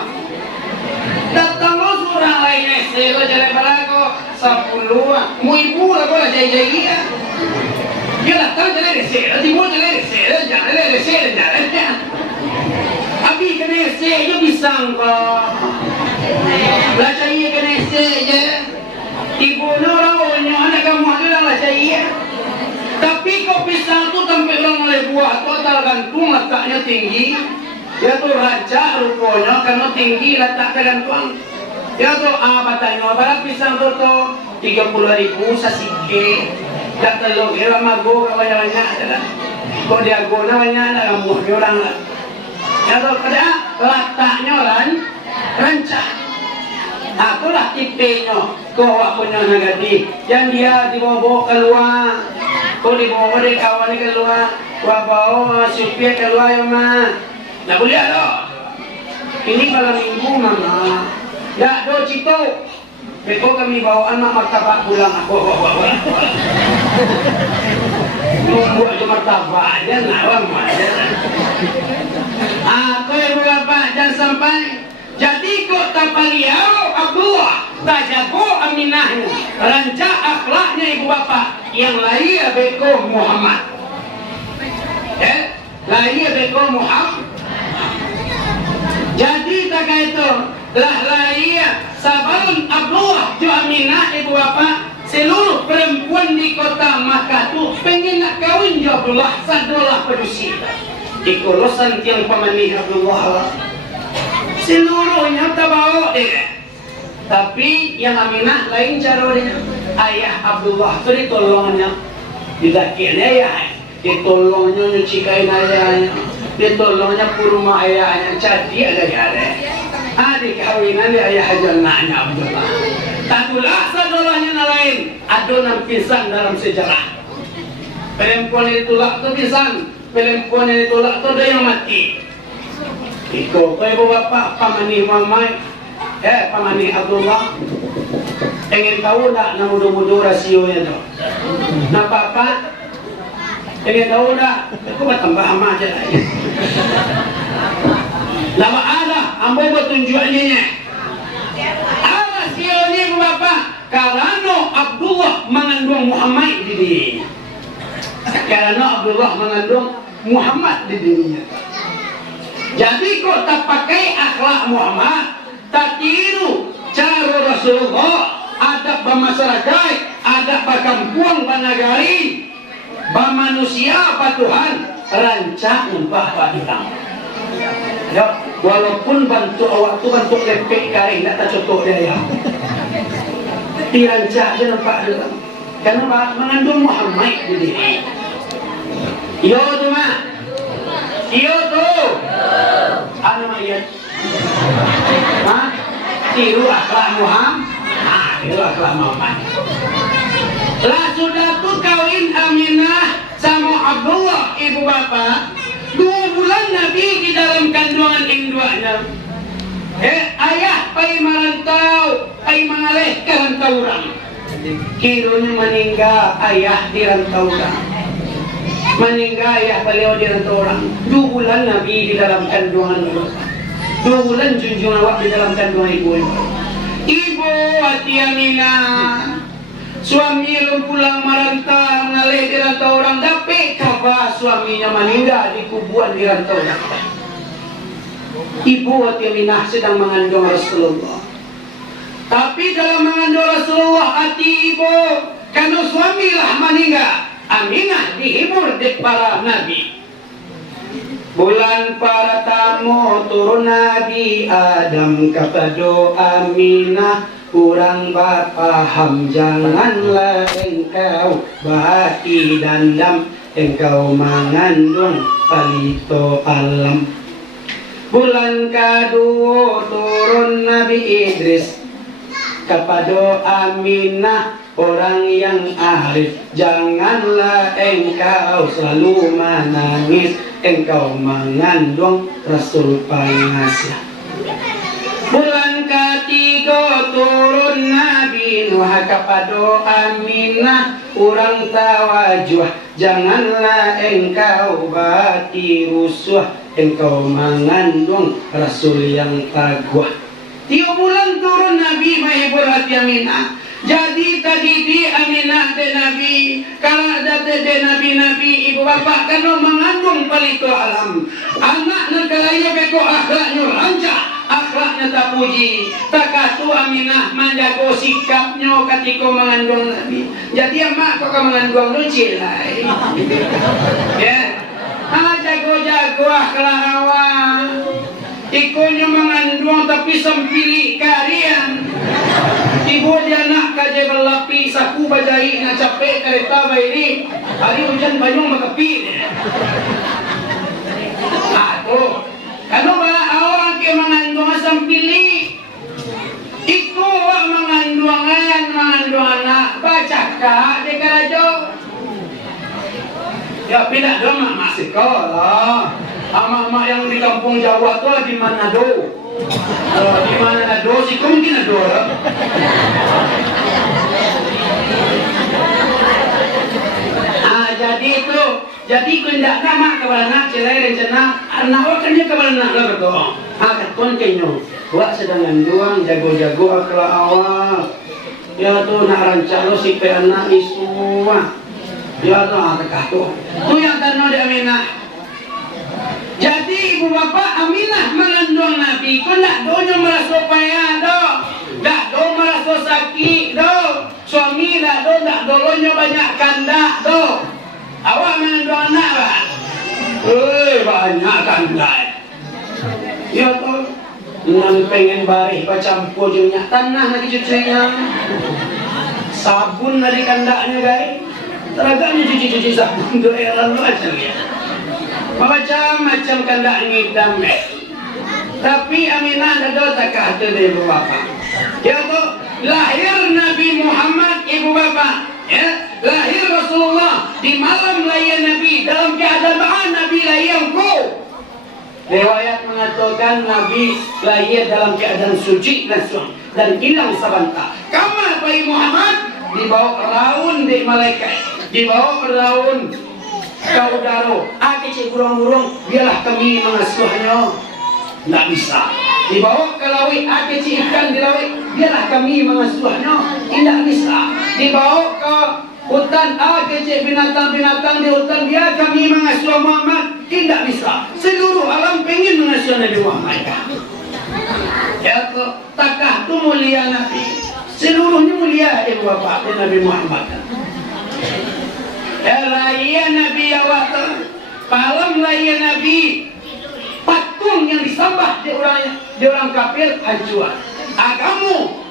Datang lo surang lain desa kok jalan barang kok 10. Mu ibu lah kok jadi ya. Dia datang jalan desa, timur jalan desa, jalan desa, jalan. Abi kena desa je pisang kok. Belajar ia kena desa je. Ibu orang punya anak kamu ada belajar ia. Tapi kok pisang tu tampil orang oleh buah tu gantung letaknya tinggi. Dia tu raja rupanya karena tinggi letak gantung. Dia tu batanya berapa pisang tu 30.000 sasike. Tak telur dia mago banyak-banyak adalah. Kok dia guna banyak lah kamu orang lah. Ya tu pada letaknya rancak. Itulah tipenya. Kau awak punya negatif. Yang dia dibawa keluar. Kau dibawa dari kawan keluar. Kau bawa supir keluar ya mah. Tak boleh ada. Ini malam minggu mama. Tak do cito. Beko kami bawa anak martabak pulang aku. Nunggu aja martabak aja, nawang aja. Aku ibu bapak jangan sampai kok tapaliao Abdullah, tak jago Aminahnya, rancak akhlaknya ibu bapa, yang lahir beko Muhammad. Lahir beko Muhammad. Jadi tak itu lah lahir sabalun Abdullah jo Aminah ibu bapa. Seluruh perempuan di kota Makkah tu pengen nak kawin jo Abdullah, sadolah pedusi. Ikolosan tiang pemanih Abdullah. Seluruhnya tak bawa dia. Tapi yang Aminah lain cara dia. Ayah Abdullah tu ditolongnya. Didakirnya ayah. Ditolongnya nyuci kain ayahnya. Ditolongnya ke rumah ayahnya. Jadi ada-ada. Adik kawinan dia ayah jannahnya Abdullah. Tadulah sadolahnya lain. Adonan pisang dalam sejarah. Perempuan ditolak tu pisang. Perempuan ditolak tu ada yang mati. Iko ibu bapa pamani mamai, pamani Abdullah. Ingin tahu tak na mudu-mudu rasionya tu? Na papa? Ingin tahu tak? Aku bertambah amat je lah. Lama ada, ambo bertunjuknya. Rasionya ibu bapa, karena Abdullah mengandung Muhammad di dirinya. Karena Abdullah mengandung Muhammad di dirinya. Jadi kok tak pakai akhlak Muhammad, tak tiru cara Rasulullah, adab bermasyarakat, adab berkampung, bernagari, bermanusia, Tuhan, rancak umpah hitam. Ya, walaupun bantu awak tu bantu lepek garing, tak tercontoh dia ya. Dirancak je nampak dia. Karena mengandung Muhammad di diri. Yo tu mah. Yo tu. Anu ayat. Tiru akhlak Muhammad. Tiru akhlak Muhammad. Lah sudah tu kawin Aminah sama Abdullah ibu bapa. 2 bulan Nabi di dalam kandungan induanya. Ayah pai merantau, pai mengalih ke rantau orang. Kirunya meninggal ayah di rantau orang. Meninggal ayah beliau di rantau orang. 2 bulan Nabi di dalam kandungan orang. 2 bulan junjungan awak di dalam kandungan ibu. Ibu hati Aminah, suami belum pulang merantau, mengalih di rantau orang. Tapi kabar suaminya meninggal di kuburan di rantau orang. Ibu hati Aminah sedang mengandung Rasulullah. Tapi dalam mengandung Rasulullah hati ibu, karena suamilah meninggal, Aminah dihibur di para nabi. Bulan para tamu turun Nabi Adam kepada Aminah, kurang berpaham, janganlah engkau bahati dandam, engkau mengandung palito alam. Bulan kedua turun Nabi Idris kepada Aminah, orang yang arif, janganlah engkau selalu menangis, engkau mengandung Rasul pengasih. Bulan ketiga turun Nabi Nuh kepada Aminah, orang tawajuh, janganlah engkau bati rusuh, engkau mengandung Rasul yang taqwa. 3 bulan turun Nabi menghibur hati Aminah. Jadi tadi di Aminah de Nabi, kalau ada de Nabi ibu bapa karena mengandung palito alam. Anak negaranya beko akhlaknya rancak, akhlaknya tak puji. Tak katu Aminah menjaga sikapnya ketika mengandung Nabi. Jadi emak kok mengandung lucu lah. Ya, jago-jago akhlak awak. Ikonya mengandung tapi sempili karian. Ibu dia nak kaje berlapi saku bajai nak capek kereta bairi. Hari hujan banyung makapi. Aduh, kalau awak ke mengandung sempili, iku mengandung anak baca kah di karajo. Ya pindah dong mak sekolah. Ama-ama yang di kampung Jawa tu di Manado. Di Manado sih mungkin ada orang. Jadi ku ndak nama kepada nak celai rencana anak orang dia kepada nak lah betul. Kat kon kenyo. Wak sedang nganduang jago-jago akla awal. Ya tuh nak rancang lo si pe anak isua. Ya tuh akak tuh. Tuh yang tano di Aminah. Jadi ibu bapak Aminah mengandung Nabi. Kau nak donya merasa payah doh. Tak do merasa sakit doh. Suami tak do tak dolonya banyak kandak doh. Awak mengandung anak pak. Banyak kandak. Ya tuh. Nang pengen barih bercampur je minyak tanah lagi cucinya. Sabun dari kandaknya guys. Teragaknya cuci-cuci sabun tu lalu aja ya. Macam-macam kandak ngidam Tapi Aminah ada tak kata dari ibu bapa. Ya tu lahir Nabi Muhammad ibu bapa. Ya, lahir Rasulullah di malam layan Nabi dalam keadaan Nabi layan ku. Riwayat mengatakan Nabi lahir dalam keadaan suci dan hilang sebentar. Kamar bayi Muhammad dibawa raun di malaikat, dibawa raun kau daro. Kecil burung-burung, biarlah kami mengasuhnya. Tidak bisa. Dibawa ke laut, kecil ikan di laut, biarlah kami mengasuhnya. Tidak bisa. Dibawa ke hutan, kecil binatang-binatang di hutan, biar kami mengasuh Muhammad. Tidak bisa. Seluruh alam pengen mengasuh Nabi Muhammad. Ya, takah tu mulia Nabi. Seluruhnya mulia ibu bapa Nabi Muhammad. Ya, raya Nabi awak tu. Malam raya Nabi. Patung yang disembah di orang kafir hancur. Kamu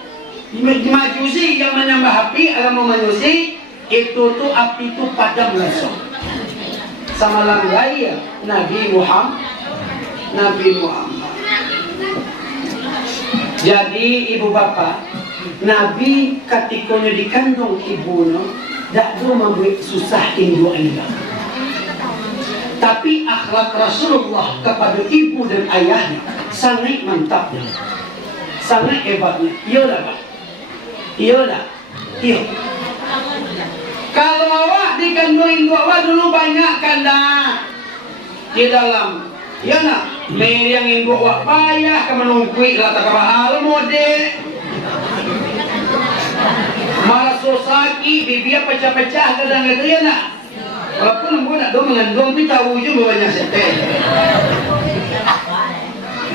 Majusi yang menyembah api, agama Majusi itu tu api tu padam langsung. Samalang raya Nabi Muhammad. Jadi ibu bapa Nabi ketika dikandung ibunya tak do membuat susah induk anda. Tapi akhlak Rasulullah kepada ibu dan ayahnya sangat mantapnya, sangat hebatnya. Iya dah pak, iya dah, iya. Kalau awak dikandung induk awak dulu banyak kanda di dalam. Ya nak, yang induk awak payah ke menungkui lah tak mahal mode. Malah sosaki bibir pecah-pecah kadang itu ya nak. Walaupun aku nak dong mengandung tapi tahu juga banyak setel.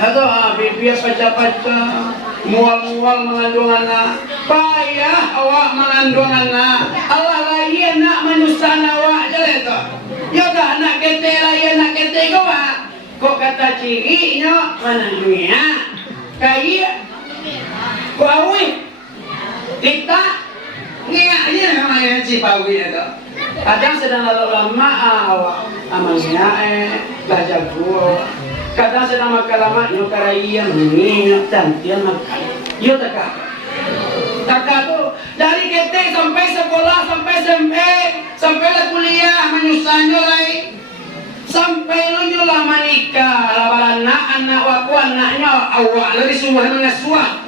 Atau bibir pecah-pecah, mual-mual mengandung anak. Payah awak mengandung anak. Allah lagi anak menyusahkan awak je itu. Ya dah anak kete lagi anak kete kau ah. Kok kata cirinya menandungnya kaya kau awih kita ngiyaknya namanya cipawi itu. Kadang sedang lalu lama awak amalnya belajar gua. Kadang sedang makan lama nyukaraian minyak cantian makan. Yo takak. Takak tu dari kete sampai sekolah sampai SMP sampai kuliah menyusahnya lagi. Sampai lu nyulah menikah lawan anak waku anaknya awak lagi semua mengasuh.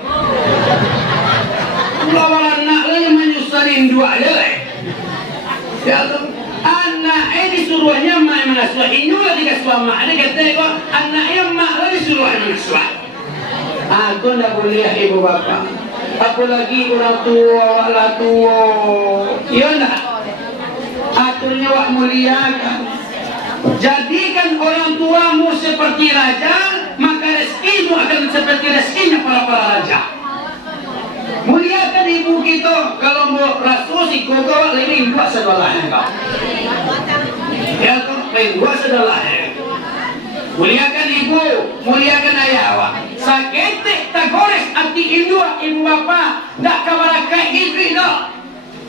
Lawan anak lu yang menyusahin dua aja lah. Ya tuh anak disuruhnya mak mengasuh ini lah dikasuh mak. Dia kata kok anaknya mak lah disuruh mengasuh. Aku nak boleh ibu bapa. Apalagi orang tua lah tua. Ya nak. Aturnya wak muliakan. Jadikan orang tuamu seperti raja, maka rezekimu akan seperti rezekinya para raja. Muliakan ibu kita. Kalau mau rasul si kau lebih dua sedolahnya kau. Ya kau lebih dua sedolahnya. Muliakan ibu, muliakan ayah awak. Sakit tak gores hati ibu bapa, tak kabarakai istri no.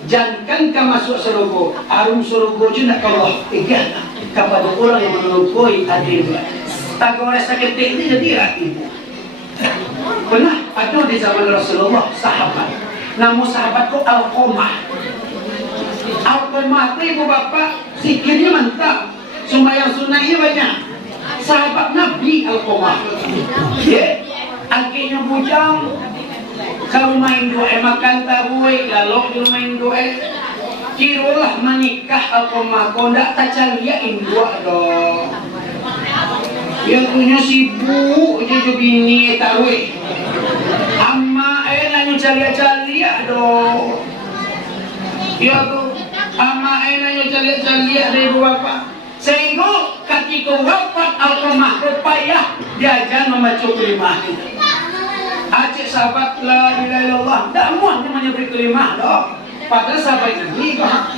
Jangan kau masuk surga, arum surga je nak kau ikan kepada orang yang menelukui hati ibu. Tak gores sakit ini jadi ibu. Pernah ada di zaman Rasulullah sahabat. Nama sahabat itu Al-Qamah. Al-Qamah itu ibu bapak zikirnya mantap. Sembahyang sunnahnya banyak. Sahabat Nabi Al-Qamah. Ya, akhirnya bujang. Kalau main doa makan taruh, lalu main doa. Kirulah menikah Al-Qamah. Kau tak cariin doa dong. Dia punya sibuk je je bini taruh. Amma nanya calia-calia doh. Ya tu, amma nanya calia-calia dari ibu bapa. Sehingga ketika wafat almarhumah payah diajar membaca kalimah kita. Acik sahabat la ilaha illallah, tak muat namanya beri kalimah doh. Padahal sahabat Nabi kah?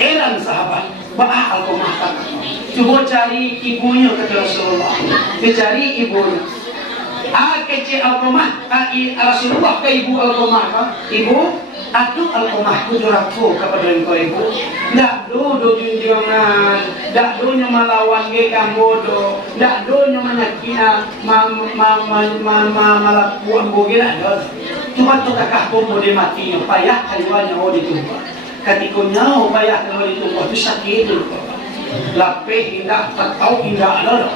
Eran sahabat, bah almarhumah kan. Coba cari ibunya kata Rasulullah. Dia cari ibunya. Kecil almarhumah, Rasulullah ke ibu almarhumah kah? Ibu Atu almarhumah kujuraku kepada engkau ibu. Dak do junjungan, dak do nya melawan ge kamu do, dak do nya menyakina malaku ambo ge dak. Cuma tu kakak pun boleh mati payah kaliwanya oh ditumpa. Ketika nyawa payah kalau ditumpa tu sakit tu. Lapeh indah tak tahu indah ada.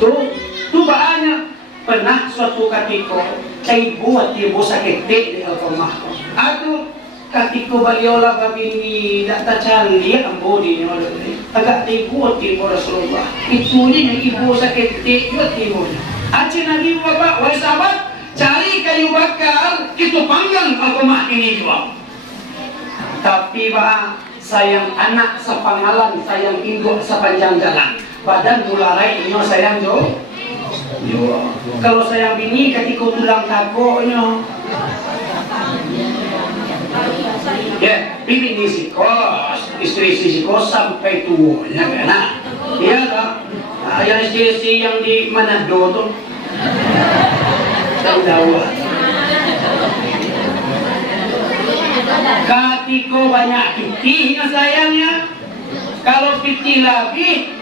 Tu banyak. Pernah suatu ketika ibu ibu sakit di almarhumah. Aduh ketika baliola babini tak tercari ambo di nyolong. Agak ibu Rasulullah. Itu ni ibu sakit juga ibu. Aceh Nabi bapak wahai sahabat cari kayu bakar kita panggang almarhumah ini juga. Tapi bah sayang anak sepangalan sayang induk sepanjang jalan. Badan mularai ini sayang jo. Yo, kalau sayang bini ketika tulang kagonya. Ya, bibi ni si kos, istri si kos sampai tuanya kena. Iya tak? Yang istri yang di Manado tu. Tahu. Ketika banyak pitihnya sayangnya. Kalau pitih lagi,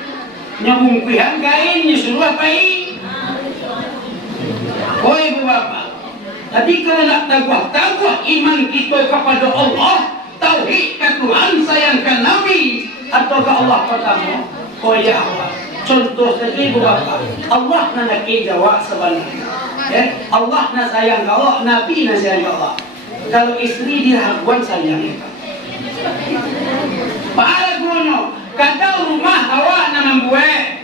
nyambungkihan kainnya suruh apain? Oh ibu bapa, tadi kalau nak taguh iman kita kepada Allah, tauhid ke Tuhan, sayangkan Nabi atau ke Allah pertama. Oh ya Allah. Contoh saja ibu bapa, Allah nak jawab sebenarnya. Allah nak sayang Allah, Nabi nak sayang Allah. Kalau istri diraguan sayang. Pahala guno, kata rumah awak nak membuat,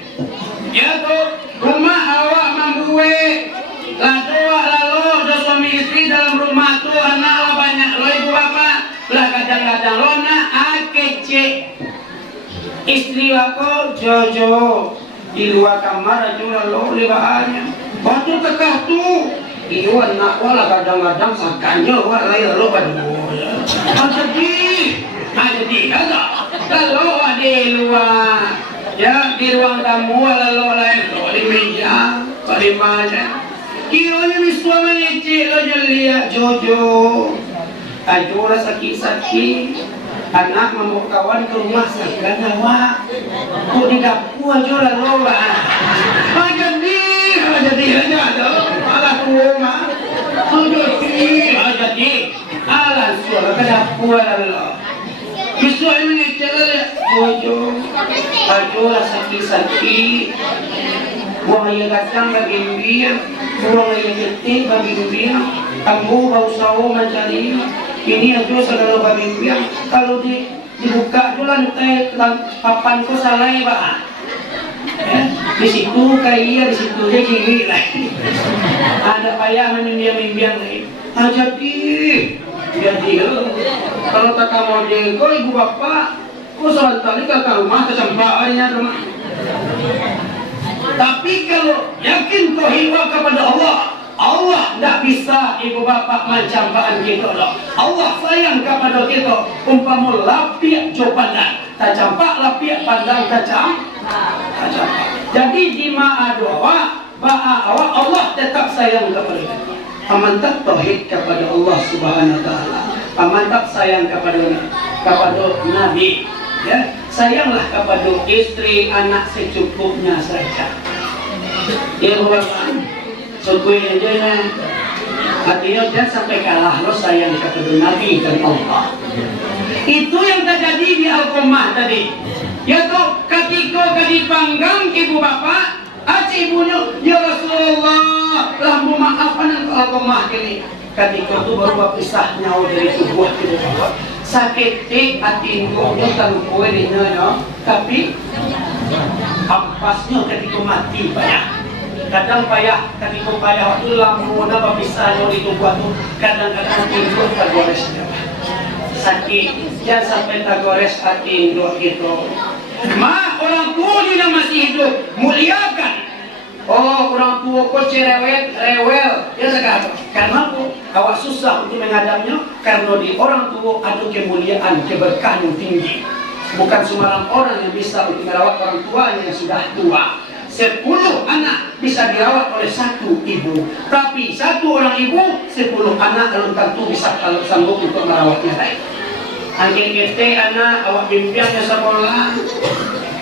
ya tu rumah awak membuat. Lalu suami istri dalam rumah tu anak banyak lo ibu bapa lah kadang-kadang lo nak kecil istri aku jojo di luar kamar aja lo lebahannya batu tekah tu iyo anak wala kadang-kadang sakanya wala lo berdua jadi ada kalau ada luar ya di ruang tamu lalu lain lo di meja parimanya kira ni suami ngecek lo jelia jojo ajura sakit-sakit anak mau kawan ke rumah sakit awak kok di dapur ajura lo lah jadi aja malah ke rumah jadi alas suara ke dapur lo suami ngecek lo jojo ajura sakit-sakit buang yang datang bagi dia, buang yang detik bagi dia, kamu bau sawo mencari ini aja selalu bagi dia. Kalau dibuka tu lantai papan tu salah bah. Di situ kaya, di situ dia kiri lagi. Ada payah membiang lagi. Jadi kalau tak kamu dia, kau ibu bapa, kau salat kali ke rumah kesampaannya rumah. Tapi kalau yakin kau hiwa kepada Allah, Allah tidak bisa ibu bapa mencampakkan kita. Allah sayang kepada kita. Umpama lapiak jo pandang, tak campak lapiak pandang tak campak. Jadi di ma'a doa, awak Allah tetap sayang kepada kita. Pamantap tauhid kepada Allah Subhanahu Wa Taala. Pamantap sayang kepada Nabi. Ya, sayanglah kepada istri anak secukupnya saja. Ya bapak, sukui aja ya. Artinya jangan sampai kalah lo sayang kepada Nabi dan Allah. Itu yang terjadi di Al-Qamah tadi. Ya toh, ketika dipanggang ibu bapak, ibunya, ya Rasulullah, lah maafkan Al-Qamah ini. Ketika itu baru pisah nyawa dari tubuh ibu bapak. Sakit hati induknya kalau kue di nyonya, tapi Ampasnya ketika mati payah. Kadang payah ketika payah waktu lampu apa pisahnya itu buat tuh kadang-kadang tidur tergores sakit jangan sampai tergores hati induk gitu. Orang tua dia masih hidup muliakan. Orang tua kok cerewet rewel ya sekarang karena awak susah untuk menghadapnya karena di orang tua ada kemuliaan keberkahan yang tinggi. Bukan sembarang orang yang bisa untuk merawat orang tuanya yang sudah tua. 10 anak bisa dirawat oleh 1 ibu, tapi 1 orang ibu 10 anak belum tentu bisa kalau sanggup untuk merawatnya baik. Angin kita anak awak bimbingnya sekolah,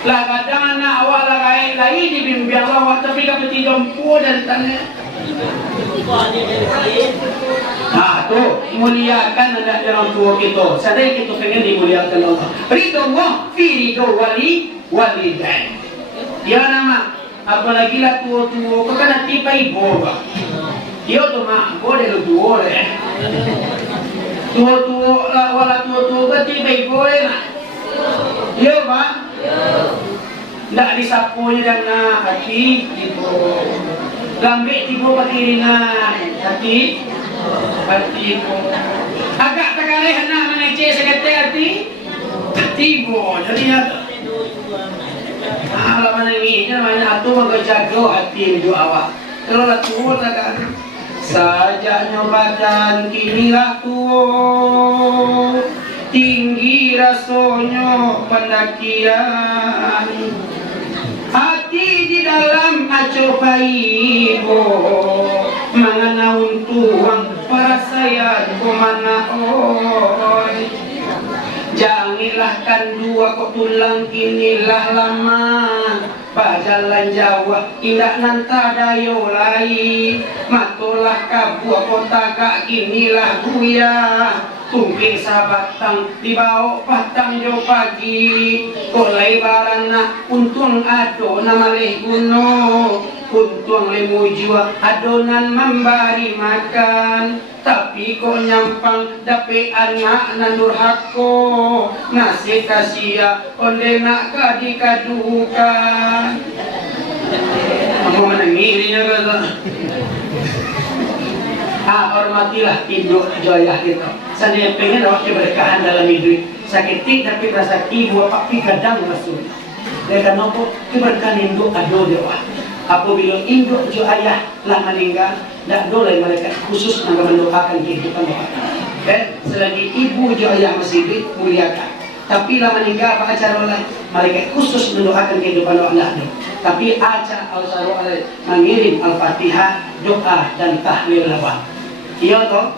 lah kadang anak awak lagi di bimbing awak tapi kapeti jompo dan tanya. Nah tuh muliakan anak orang tua kita. Sadar kita pengen dimuliakan Allah. Ridho Allah fi ridho walidain. Dia nama apalagi lah tua-tua kau kan tiba ibu bah. Dia tu mak boleh lu boleh. Tua-tua lah wala tua-tua kan tiba ibu lah. Dia bah. Ndak disapunya dengan hati ibu. Gambik tiba patiringan hati ibu. Agak terkalih nak mengecek sekete hati ibu. Jadi ada. Kalau mana ini namanya atu maka jago hati ibu awak. Kalau lah tua kan sajaknya badan kini lah tua tinggi rasanya pendakian hati di dalam acoba ibu mengenai tuang para saya kemana oi. Jangilah kan dua kok tulang inilah lama Pajalan Jawa indah nanta dayo lai Matolah kabua kota kak inilah buya Tungking sabatang dibawa patang jo pagi Kolai barana untung ado nama leh guno Untung lemu jua adonan membari makan Tapi kok nyampang dape anak nandur hako Ngasih kasia onde nak kadikadukan Aku menangirinya kata hormatilah ibu joyah gitu. Saya pengen awak keberkahan dalam hidup. Sakit tapi rasa ibu apa kadang masuk. Mereka nopo keberkahan induk ado dewa. Apabila induk jo ayah lah meninggal, tidak boleh mereka khusus mendoakan kehidupan mereka. Selagi ibu jo ayah masih hidup muliakan. Tapi lah meninggal apa acara lah mereka khusus mendoakan kehidupan anak. Tapi acara al-saru mengirim al-fatihah, doa dan tahlil lawat. Iya toh?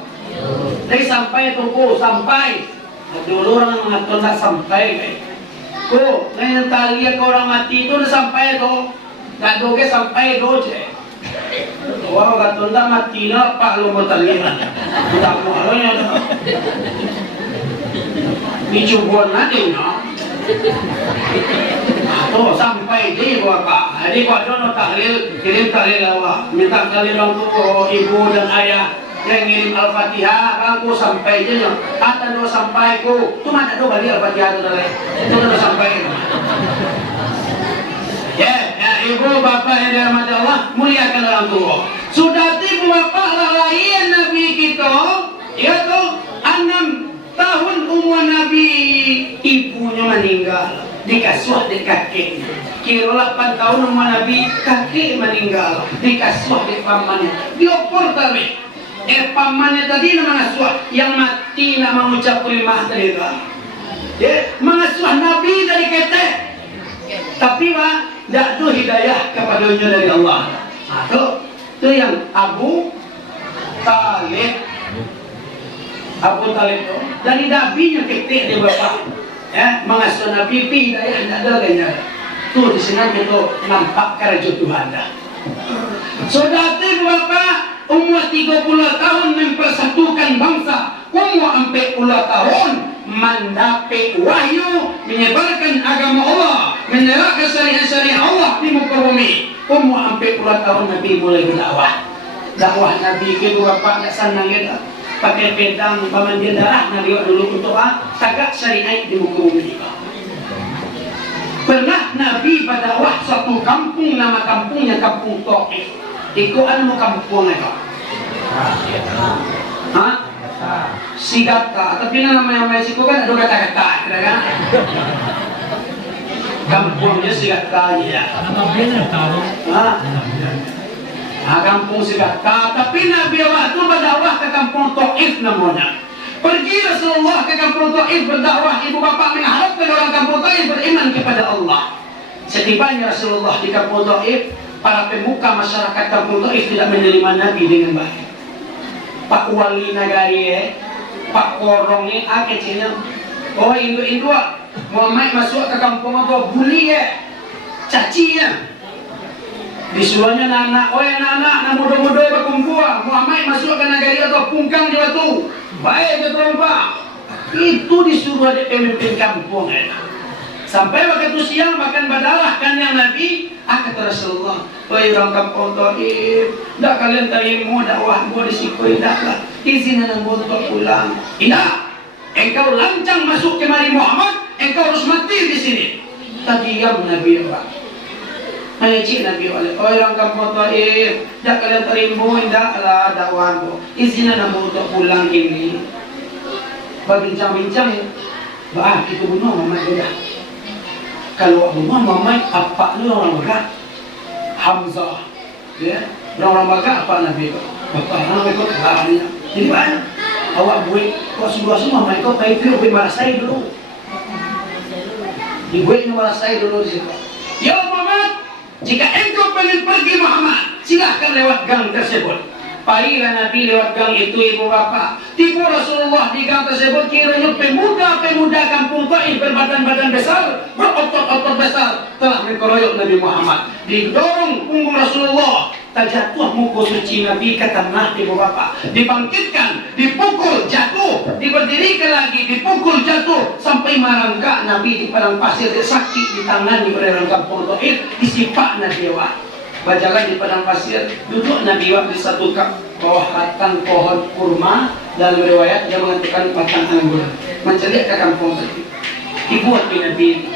Dari sampai tunggu sampai dulu orang mengatur tak sampai tuh ngayon talia ke orang mati itu sampai tuh nggak doge sampai doje orang ngatur tak mati na pak lu mau talia tak mau halonya dicubuan nanti no tuh sampai di bapak jadi kau dono tahlil kirim tahlil awak minta tahlil untuk ibu dan ayah yang ngirim al-fatihah bangku sampai je kata do sampai ku cuma ada do balik al-fatihah tu dah itu do sampai ya ibu bapak yang dirahmati Allah muliakan orang tua sudah tiba bapak lain nabi kita ya tu 6 tahun umur nabi ibunya meninggal dikasuh di kakek kira 8 tahun umur nabi kakek meninggal dikasuh di pamannya diopor tadi pamannya tadi mengasuh yang mati nak mengucap kalimah tadi mengasuh nabi dari kete tapi pak tidak tu hidayah kepadanya dari Allah itu yang Abu Talib itu dari nabinya kete dia bapak mengasuh nabi hidayah tidak ada lagi tu di sini kita nampak kerja Tuhan dah sudah tu bapak umur 30 tahun mempersatukan bangsa umur 40 tahun mendapat wahyu menyebarkan agama Allah menerapkan syariat Allah di muka bumi umur 40 tahun Nabi mulai berdakwah dakwah Nabi ke bapak tak senang kita pakai pedang paman dia darah Nabi dulu untuk tagak syariat di muka bumi Pernah Nabi berdakwah satu kampung, nama kampungnya Kampung Taif. Iko anu kampung itu? Hah? Sigata. Tapi nama siku kan ada kata-kata, kan? Kampungnya Sigata ya. Kampung Sigata. Tapi Nabi waktu berdakwah ke Kampung Taif namanya. Pergi Rasulullah ke Kampung Taif berdakwah, ibu bapak mengharapkan orang Kampung Taif beriman kepada Allah. Setibanya Rasulullah di Kampung Taif, para pemuka masyarakat Kampung Taif tidak menerima Nabi dengan baik. Pak Wali Nagari, Pak Korongnya, kecilnya, oh Indo Muhammad masuk ke kampung apa? Buli caci ya. Disuruhnya anak, anak muda-muda berkumpul. Muhammad masuk ke negeri atau pungkang di batu. Baik betul Pak. Itu disuruh ada pemimpin kampung. Sampai waktu siang makan badalahkan yang Nabi. Kata Rasulullah, wahai orang kampung Taif, dah kalian terima dakwah gua di situ, tidaklah. Izin anak untuk pulang. Tidak. Engkau lancang masuk kemari Muhammad, engkau harus mati di sini. Tadi diam Nabi Pak. Cik Nabi oleh orang kampung Taif, dah kalian terima, tidaklah dakwahku. Izin anak untuk pulang ini. Berbincang-bincang ya. Bah, kita bunuh Muhammad juga. Kalau bunuh Muhammad, apa lu orang berat? Hamzah, ya. Orang baga apa Nabi? Bapak orang ikut kebahannya. Jadi mana? Awak buat kok semua Muhammad kau Taif buat marasai dulu. Dibuat marasai dulu di situ. Ya Muhammad, jika engkau pengen pergi Muhammad, silahkan lewat gang tersebut. Parilah Nabi lewat gang itu ibu bapak. Tiba Rasulullah di gang tersebut, kiranya pemuda-pemuda kampung Taif berbadan-badan besar, berotot-otot besar telah mengeroyok Nabi Muhammad. Didorong punggung Rasulullah, terjatuh muka suci Nabi ke tanah ibu bapak. Dibangkitkan, dipukul, jatuh, diberdirikan lagi, dipukul, jatuh, sampai merangkak Nabi di padang pasir, sakit di tangan di orang kampung Taif, disipak Nabi Wah. Berjalan di padang pasir, duduk Nabi Wah di satu bawah batang pohon kurma. Dalam riwayat dia mengatakan batang anggur. Mencari ke kampung tadi. Dibuat Nabi.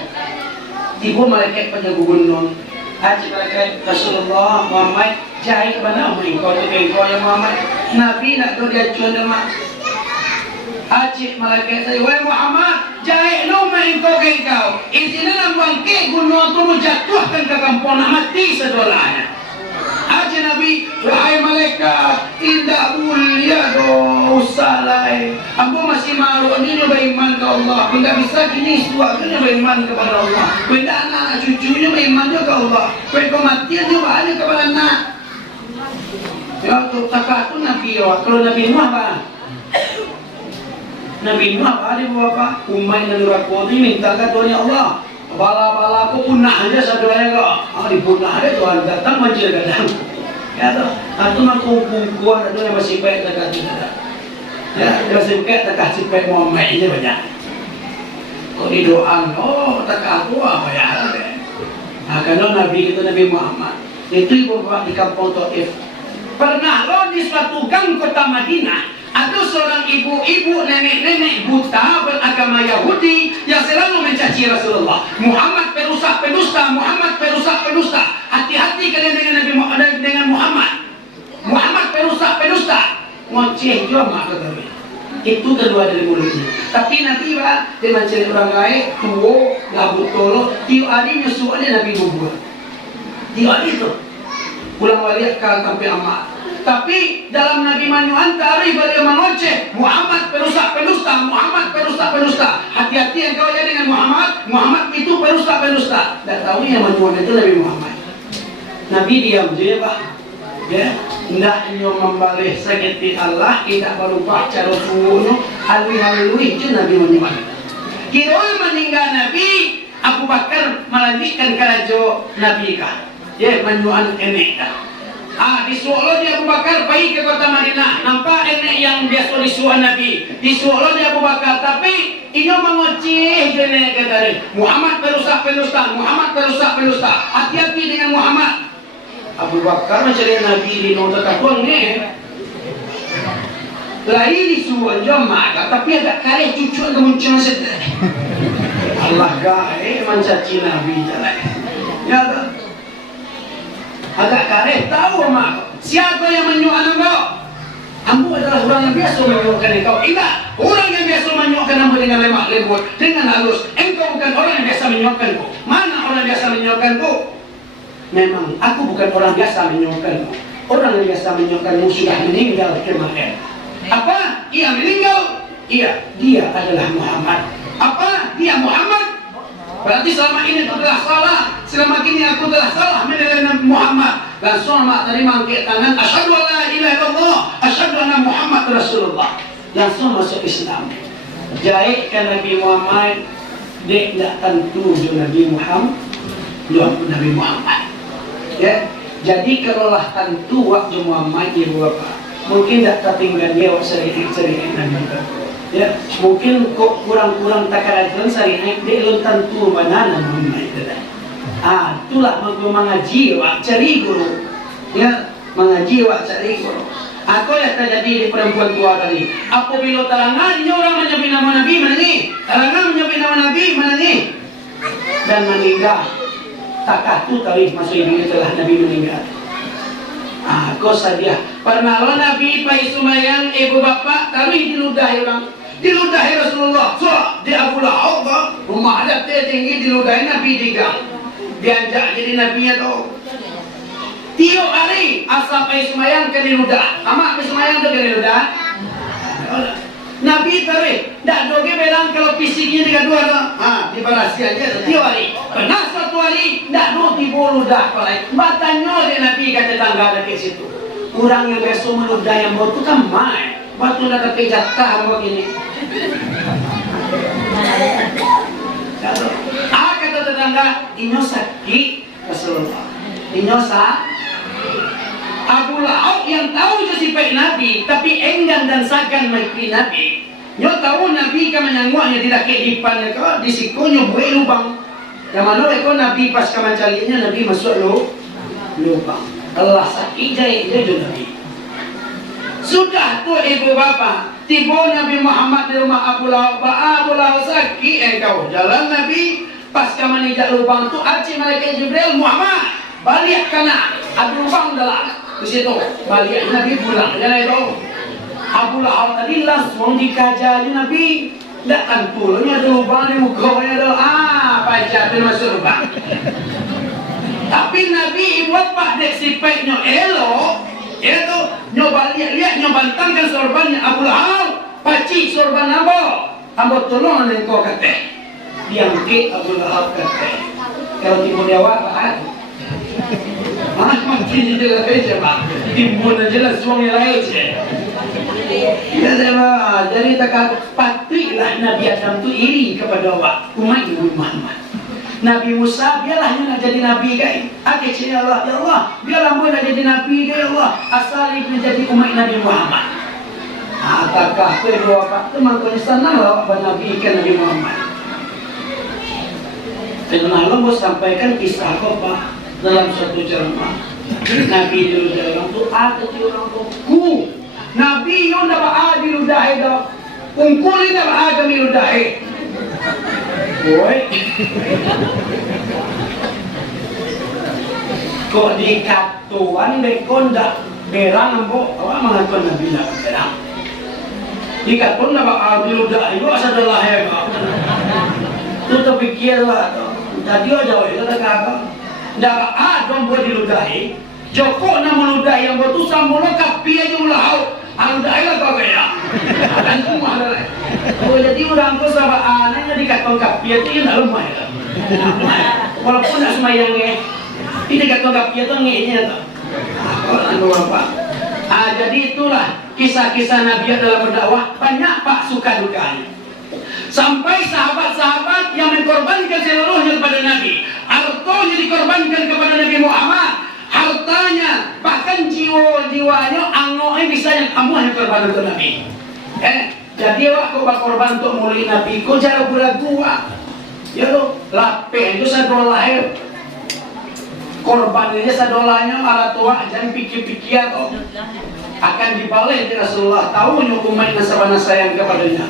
Tiba malaikat pada gubernur. Haji malaikat Rasulullah Muhammad jahit mana engkau tu engkau yang Muhammad. Nabi nak do dia cuan demak. Haji malaikat saya, wahai Muhammad, jahit no engkau ke engkau. Izinlah bangkit gunung tu menjatuhkan ke kampung nak mati sedolanya. Haji Nabi, wahai malaikat, tidak mulia dosa lain. Ambo masih malu ni beriman ke Allah. Tidak bisa kini suaminya beriman kepada Allah. Tidak anak cucunya beriman juga ke Allah. Kau mati dia balik kepada anak. Ya tu takah tu Nabi awak. Kalau Nabi Nuh apa? Nabi Nuh apa dia apa? Umat yang neraka ini minta katanya Allah. Bala-bala aku punah aja sadoanya kok. Dipunah aja Tuhan datang banjir kadang. Ya toh, atau aku kuat ada yang masih baik dekat tidak. Ya, masih baik dekat sipek Muhammad ini banyak. Kok di doa, oh tak aku apa ya? Nah, kalau Nabi itu Nabi Muhammad, itu ibu bapak di kampung Taif. Pernah lo di suatu gang kota Madinah, ada seorang ibu-ibu, nenek-nenek buta beragama Yahudi yang selalu mencaci Rasulullah. Muhammad perusak pedusta, Muhammad perusak pedusta. Hati-hati kalian dengan Nabi Muhammad, dengan Muhammad. Muhammad perusak pedusta. Ngoceh joma kata dia. Itu kedua dari mulutnya. Tapi nanti pak dia mencari orang lain, tuo, gabut tolo, tiu adi nyusu ada Nabi bubur. Tiu adi itu. Pulang balik ke sampai amat. Tapi dalam Nabi Manyuan tarikh beliau mengoceh Muhammad perusak pedusta, Muhammad perusak pedusta. Hati-hati yang kau jadi dengan Muhammad, Muhammad itu perusak pedusta. Tak tahu yang Manyuan itu Nabi Muhammad. Nabi diam je pak. Ya, tidak nyo membalik sakit Allah, tidak berubah cara suruh, halui-halui je Nabi Manyuan. Kira meninggal Nabi, Abu Bakar melanjutkan kerajo Nabi kah? Ya, Manyuan enek kah? Disuruh dia Abu Bakar pergi ke kota Madinah. Nampak enek yang biasa disuruh Nabi. Disuruh dia Abu Bakar, tapi ini mengoceh jenek kata dia. Muhammad perusak pedusta, Muhammad perusak pedusta. Hati-hati dengan Muhammad. Abu Bakar mencari Nabi di nota kapuang ni. Lain disuruh jemaah, tapi agak kali cucu kemuncul sedih. Allah gae mencaci Nabi jalan. Ya kan? Agak kareh tahu mak. Siapa yang menyuruh engkau? Ambo adalah orang yang biasa menyuruhkan engkau. Ingat, orang yang biasa menyuruhkan ambo dengan lemah lembut, dengan halus. Engkau bukan orang yang biasa menyuruhkanku. Mana orang yang biasa menyuruhkanku? Memang aku bukan orang biasa menyuruhkanmu. Orang yang biasa menyuruhkanmu sudah meninggal kemarin. Apa? Ia meninggal? Iya, dia adalah Muhammad. Apa? Dia Muhammad? Berarti selama ini aku telah salah. Selama ini aku telah salah menilai Muhammad. Langsung mak tadi mangkit tangan. Asyhadu an la ilaha illallah. Asyhadu anna Muhammad Rasulullah. Langsung masuk Islam. Jahitkan Nabi Muhammad. Dia tidak tentu Nabi Muhammad. Nabi Muhammad. Ya. Jadi kalau lah tentu waktu Muhammad ibu bapa, mungkin tak tertinggal dia sering Nabi. Ya, mungkin kok kurang-kurang takaran sehari dia belum tentu mana namanya itu. Itulah mengaji wak cari guru. Ya, mengaji wak cari guru. Aku yang terjadi di perempuan tua tadi. Apabila talangannya orang menyebut nama Nabi mana ni? Talangan menyebut nama Nabi mana ni? Dan meninggal. Takkah tu tadi masuk ibu telah Nabi meninggal. Kau sadia. Pernah Nabi pai sumayang ibu bapa taruh diludahi orang. Diludahi Rasulullah. So, di Abu Lahab rumah adat dia tinggi diludahi Nabi digang. Diajak jadi Nabinya tu. Tiap hari asal pai sumayang ke diludah. Amak pai sumayang tu ke diludah. Nabi tarik. Tak doge belang kalau fisiknya dengan dua tu. Dibalasi aja tiap hari. Pernah satu hari tak do tibo ludah palai. Batanya dia Nabi kata tangga dekat situ. Orang yang biasa meludah yang bau tu kan mai. Batu nak kata jatah begini. Kata tetangga, inyo sakit Rasulullah. Inyo Abu Lahab yang tahu je sifat Nabi, tapi enggan dan sagan mengikuti Nabi. Nyo tahu Nabi kan menyangguanya tidak kehidupannya kau di sikunya buat lubang. Yang mana ekor Nabi pas kemancalinya Nabi masuk lubang. Allah sakit jahit dia Nabi. Sudah tu ibu bapa, tiba Nabi Muhammad di rumah Abu Lahab. Abu Lahab sakit engkau. Jalan Nabi pas kemanijak lubang tu aci malaikat Jibril Muhammad balik kana ada lubang dalam di situ. Balik Nabi pulang jangan itu. Abu Lahab tadi langsung dikajar Nabi. Tak tentunya ada lubang di mukanya tu. Baca tu masuk lubang. Tapi Nabi buat pak dek sifatnya elok. Itu nyoba lihat nyobantangkan sorbannya Abu Lahab. Pacik sorban Ambo tolong engkau kata. Diangkit Abu Lahab kata. Kalau timbul jawab apa? Makin je lah aja pak. Timbul aja lah suami lain je. Ya sama. Jadi tak patiklah Nabi Adam tu iri kepada umat Ibu Muhammad. Nabi Musa biarlah yang nak jadi Nabi kai. Akhir Allah ya Allah biarlah mu nak jadi Nabi kai Allah. Asal ibu jadi umat Nabi Muhammad. Apakah kedua pak teman kau sana lah Nabi kan Nabi Muhammad. Dan malam mau sampaikan kisah kau pak dalam satu ceramah. Nabi dulu dalam tu ada di orang tu ku. Nabi yang dapat adil dah itu. Ungkuli dapat adil dah. Woi. Kok dikatuan bekondak berang ambo awak mengakuan Nabi lah berang. Dikatun dapat adil dah itu adalah hebat. Tu terfikirlah. Tadi aja itu tak apa. Dapat adon buat diludahi. Joko nama ludahi yang buat tu sambil kapi aja ulah. Ludahi lah kau kaya. Dan tu mahal. Oh jadi orang tu sahabat anaknya dikatakan kapi itu tidak lemah. Walaupun tak semayangnya, tidak dikatakan kapi itu ngehnya tu. Jadi itulah kisah-kisah Nabi dalam berdakwah banyak pak suka dukanya. Sampai sahabat-sahabat yang mengorbankan seluruhnya kepada Nabi, hartanya dikorbankan kepada Nabi Muhammad, hartanya bahkan jiwa-jiwanya angoknya bisa yang kamu yang korban untuk Nabi. Jadi awak kau berkorban untuk mulia Nabi, kau jangan ragu. Ya lo, lapeh itu sadolah lahir. Korbannya sadolahnya ala tua jangan pikir-pikir kok akan dibalik di Rasulullah tahu umat nasabana sayang kepadanya.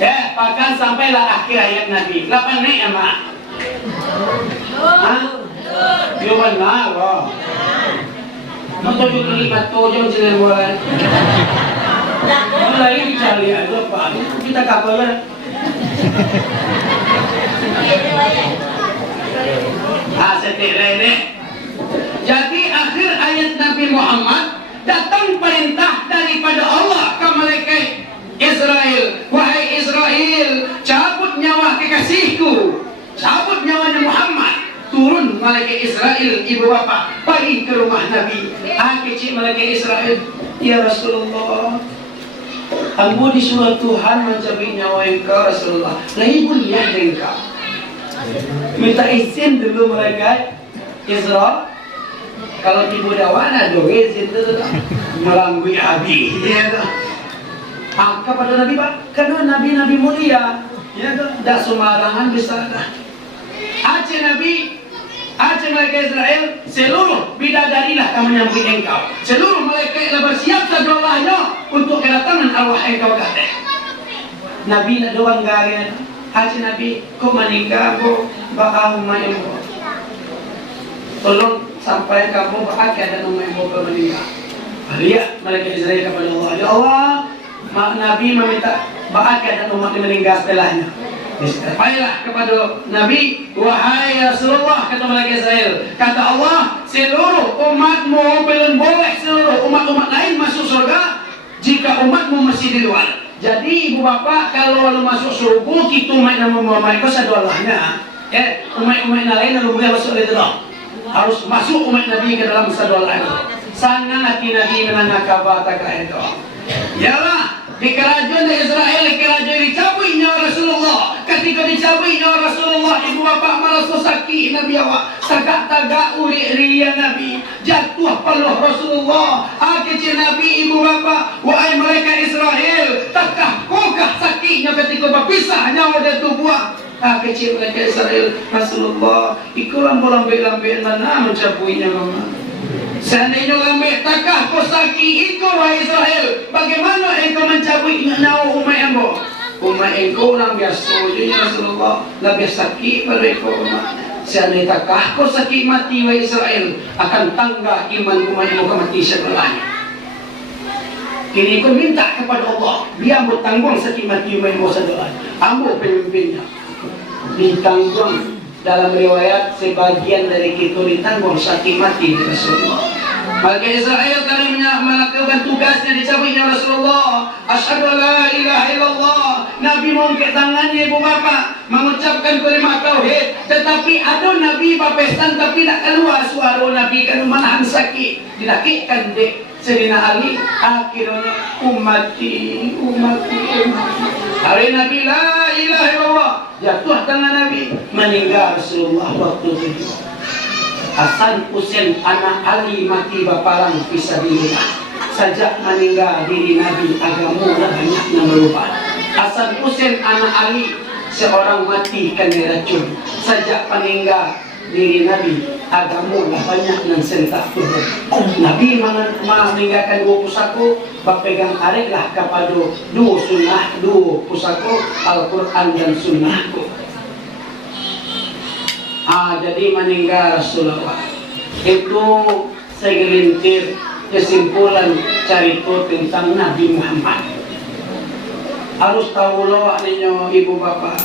Bahkan sampailah akhir ayat Nabi. 8 nih ya mak? Hah? Dia benar loh. Betul juga lipat tujuh jalan mulai. Mulai dicari aja pak. Kita kapalnya. Setik ini. Jadi akhir ayat Nabi Muhammad datang perintah daripada Allah ke malaikat Israel. Wahai Israel, cabut nyawa kekasihku, cabut nyawanya Muhammad. Turun malaikat Israel, ibu bapa, pergi ke rumah Nabi. Kecil malaikat Israel, ya Rasulullah, aku disuruh Tuhan mencabut nyawa engkau Rasulullah. Lah ibu lihat engkau, minta izin dulu malaikat Israel. Kalau ibu dawana dong izin dulu, melangui Abi. Ya tak? Kepada Nabi pak, karena Nabi mulia, ya tak? Tak sembarangan bisa dah. Aceh Nabi, Aceh malaikat Israel, seluruh bidadarilah kamu menyambut engkau. Seluruh malaikatlah bersiap segalanya untuk kedatangan arwah engkau kata. Nabi nak doang gaya. Aceh Nabi, kau meninggal kau bakal main kau. Tolong sampai kamu bakal ada nama yang kau meninggal. Lihat malaikat Israel kepada Allah. Ya Allah, Nabi meminta bakal ada nama yang meninggal setelahnya. Baiklah kepada Nabi, wahai Rasulullah, kata malaikat Israel, kata Allah, seluruh umatmu belum boleh seluruh umat-umat lain masuk surga jika umatmu masih di luar. Jadi ibu bapak, kalau lalu masuk surga, kita umat nama Muhammad itu sadolahnya. Umat-umat lain lalu boleh masuk itu dong. Harus masuk umat Nabi ke dalam sadolah itu. Sana nanti Nabi menangkap kabar tak itu. Yalah. Di kerajaan Israel, di kerajaan dicabut nyawa Rasulullah. Ketika dicabut nyawa Rasulullah, ibu bapak merasa sakit Nabi awak. Sagak-tagak uri-ria Nabi. Jatuh peluh Rasulullah. Kecil Nabi, ibu bapak, wahai malaikat Israel, takkah kokah sakitnya ketika berpisah nyawa dari tubuh? Kecil malaikat Israel, Rasulullah, ikut lampu-lampu mana mencabuinya mama. Seandainya lambat takah kau sakit engkau wahai Israel, bagaimana engkau mencabut nyawa umat engkau? Umat engkau orang biasa je Rasulullah, lebih sakit pada engkau umat. Seandainya takah kau sakit mati wahai Israel, akan tangga iman umat engkau mati sebelahnya. Kini kau minta kepada Allah, biar ambo tanggung sakit mati umat engkau sebelahnya. Ambo pemimpinnya ditanggung. Dalam riwayat sebagian dari kita ditanggung sakit mati Rasulullah. Maka Israel kali melakukan tugasnya dicabutnya Rasulullah. Asyhadu la ilaha illallah. Nabi mengangkat tangannya ibu bapak mengucapkan kalimat tauhid, tetapi ada Nabi bapestan tapi tak keluar suara Nabi kan menahan sakit. Dilakitkan dek Sayyidina Ali, akhirnya ummati. Hari Nabi la ilaha illallah, jatuh tangan Nabi, meninggal Rasulullah waktu itu. Hasan Husain anak Ali mati baparang fisabilillah. Sejak meninggal diri Nabi, agama banyak yang berubah. Hasan Husain anak Ali seorang mati kena racun. Sejak meninggal diri Nabi, agama banyak yang sentak turun. Nabi meninggalkan dua pusaka, berpegang ariklah kepada dua sunnah, dua pusaka, Al-Quran dan sunnahku. Jadi meninggal Rasulullah itu segelintir kesimpulan cerita tentang Nabi Muhammad. Harus tahu loh adanya ibu bapak,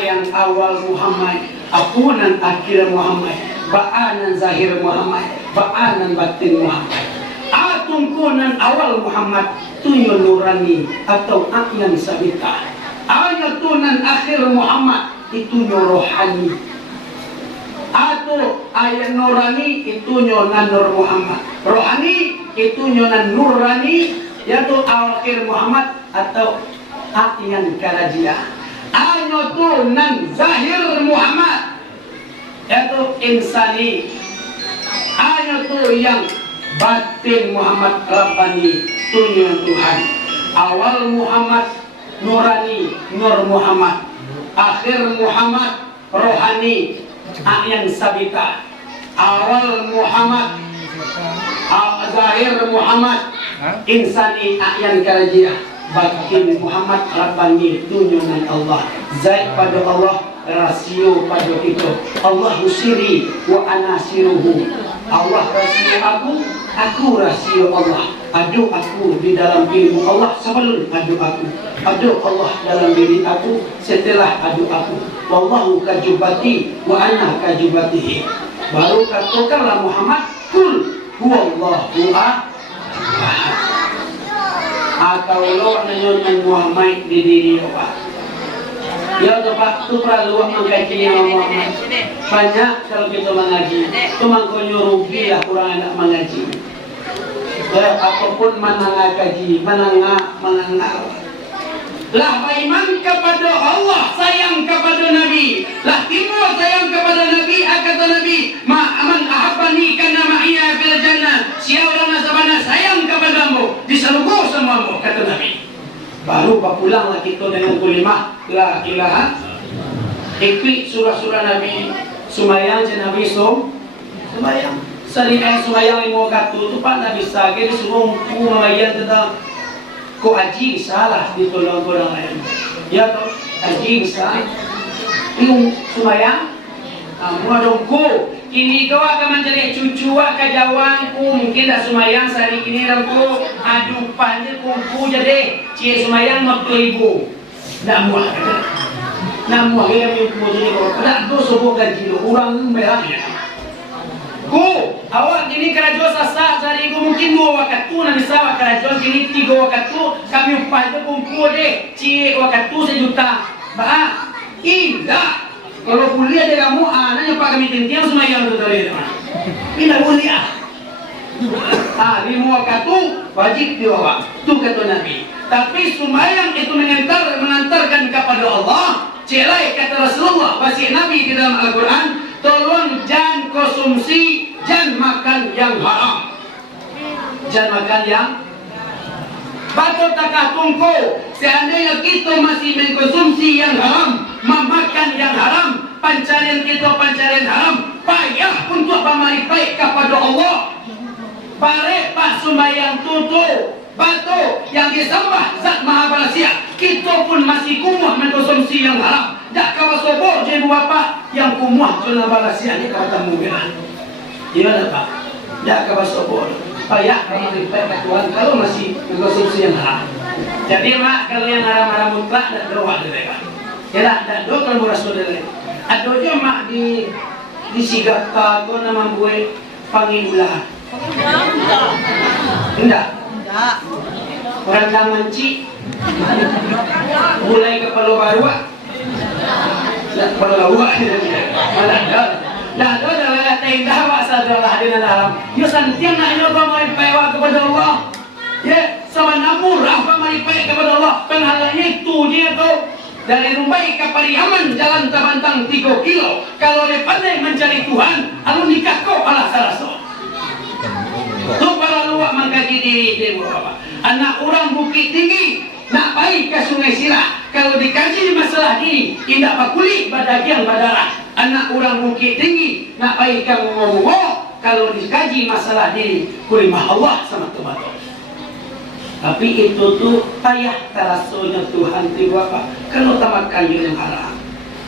yang awal Muhammad, apunan akhir Muhammad, ba'anan zahir Muhammad, ba'anan batin Muhammad. Atungkunan awal Muhammad tunyo nurani atau akyan sabita. Ayatunan akhir Muhammad itu rohani. Atau ayat nurani itu nyonan Nur Muhammad, rohani itu nyonan nurani, yaitu akhir Muhammad atau akyan karajia. Ayatunan zahir Muhammad yaitu insani. Ayatu yang batin Muhammad Rabbani tunjuk Tuhan. Awal Muhammad nurani Nur Muhammad, akhir Muhammad rohani Akyan sabita. Awal Muhammad, zahir Muhammad, insani akyan karajia. Bakin Muhammad Rabbani tunjungan Allah. Zaid pada Allah, rasio pada kita. Allah siri wa ana siruhu. Allah rasio aku rasio Allah. Adu aku di dalam ilmu Allah sebelum adu aku. Adu Allah dalam diri aku setelah adu aku. Wallahu kajubati wa ana kajubatihi. Baru katakanlah Muhammad, kul huwallahu ahad. Atau lo nanyongan Muhammad di diri Pak. Ya Pak, tu perlu mengkaji Muhammad. Banyak kalau kita mengaji, tu mangkonyo rugi lah kurang nak mengaji. Ya, apapun mana kaji, mana lah beriman kepada Allah, sayang kepada Nabi. Lah timur sayang kepada Nabi, kata Nabi, man ahabbani kana ma'iya fil jannah. Siapa orang sabana sayang kepadamu, di surga samamu, kata Nabi. Baru pulanglah kita dengan kulimah la ilaha. Ikut surah-surah Nabi, sumayang je Nabi sumayang. Sering sumayang 5 waktu tu Pak Nabi sage disuruh mengajar tentang ko aji salah ditolong orang lain. Ya toh, aji salah. Yung sumayang, mga dongko. Ini kau akan menjadi cucu kajawan ku mungkin dah sumayang sehari ini ramku adu panjang kumpu jadi cie sumayang 40.000. Nak muah yang kumpu jadi kau nak tu sebuah gaji orang merahnya. Ku awak gini kerajaan sasa cari ku mungkin 2 waktu nanti sawa kerajaan gini 3 waktu kami upah itu kumpul deh cie waktu 1 juta bah indah kalau kuliah dia kamu anaknya pak kami tintiang semayang tu tadi pindah kuliah 5 waktu wajib diwawak tu kata Nabi. Tapi semayang itu mengantarkan kepada Allah. Celai kata Rasulullah basi Nabi di dalam Al-Quran, tolong jangan konsumsi, jangan makan yang haram. Jangan makan yang Bato takah tungko. Seandainya kita masih mengkonsumsi yang haram, memakan yang haram, pencarian kita pencarian haram, payah untuk pamaripai kepada Allah. Pare pak sembahyang tutup batu yang disembah zat maha balasia, kita pun masih kumuh mengkonsumsi yang haram. Tak kawa sobor je ibu bapa yang kumuh cuna balasia ni kata mungkin. Iya tak? Tak kawa sobor. Payah kalau dipayah Tuhan kalau masih mengkonsumsi yang haram. Jadi mak kalau yang haram-haram mutlak tak doa mereka. Ya tak doa kalau rasul dia. Ada je mak di sigata tu nama buat panggil ulah. Enggak. Orang jangan cik mulai ke Palu Baru Palu Baru dah dah tenda awak sadarlah dengan dalam yo santiang nak nyoba maripai kepada Allah ya sama namurah maripai kepada Allah penghalangnya itu dia tu dari Rumbai ke Pariaman jalan terbantang 3 kilo kalau dia pandai mencari Tuhan lalu nikah kau alah sarasa tu para luak mengkaji diri bapak. Anak orang Bukit Tinggi nak baik ke Sungai Sirah kalau dikaji masalah ini tidak pakuli badagiang badarah. Anak orang Bukit Tinggi nak baik ke ngomong kalau dikaji masalah diri kulimah Allah sama Tuhan. Tapi itu tuh payah terasunya Tuhan tiba apa kalau tamakan yang haram.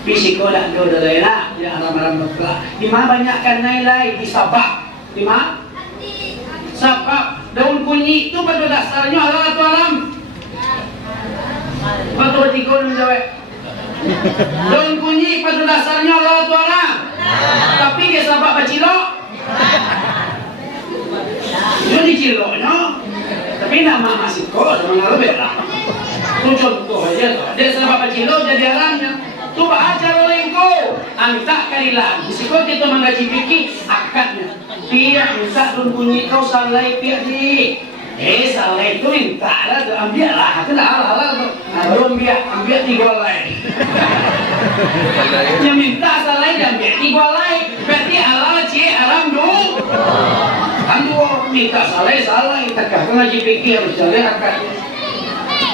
Bisiko dah doa lainlah yang haram-haram betul. Di mana banyakkan nilai di Sabah di mana sebab daun kunyit itu pada dasarnya halal atau haram? Batu bertiga menjawab. Daun kunyit pada dasarnya halal atau haram? Tapi dia sebab bacilok. Dia diciloknya. Tapi nama masih kok dengan lebih lah. Itu contoh aja. Dia sebab bacilok jadi haramnya. Tu ajar lengko antak kalilah bisiko kita menggaji fikih akadnya pihak minta dun bunyi kau salai pihak di salai itu minta lah ambil lah kena halal belum biar ambil 3 lain yang minta salai dan ambil 3 lain berarti halal cie haram dulu kan dua minta salai takkan ngaji fikih harus salai akadnya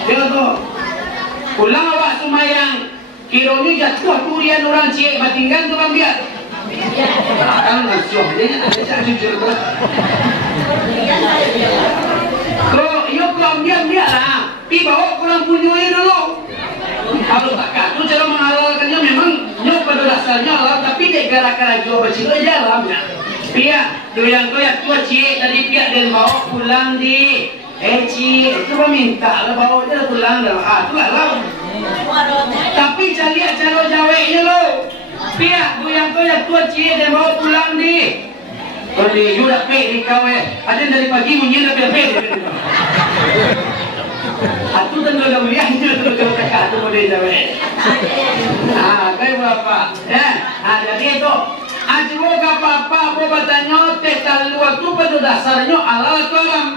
dia tu pulang awak sumayang kiro ni jatuh durian orang cik batinggan tu ambil kan langsung dia tak jujur kalau yo kau ambil lah tapi bawa kurang punya dulu. Kalau tak itu cara menghalalkannya memang nyok pada dasarnya halal, tapi dek gara-gara jual bersih itu jalannya. Pihak doyan tua cie tadi pihak dan bawa pulang di cie itu minta lah bawa dia pulang dah. Itu halal. Tapi cari cara jawabnya lo. Pihak doyan tua cie dan bawa pulang di. Kalau di jual pe di kawe, ada dari pagi munyin tapi pe. Atu dan gak melihat itu kakak atu boleh jawab. Kayak berapa? Jadi itu. Ajiwo apa-apa, aku bertanya teh talua tu pada dasarnya halal atau haram?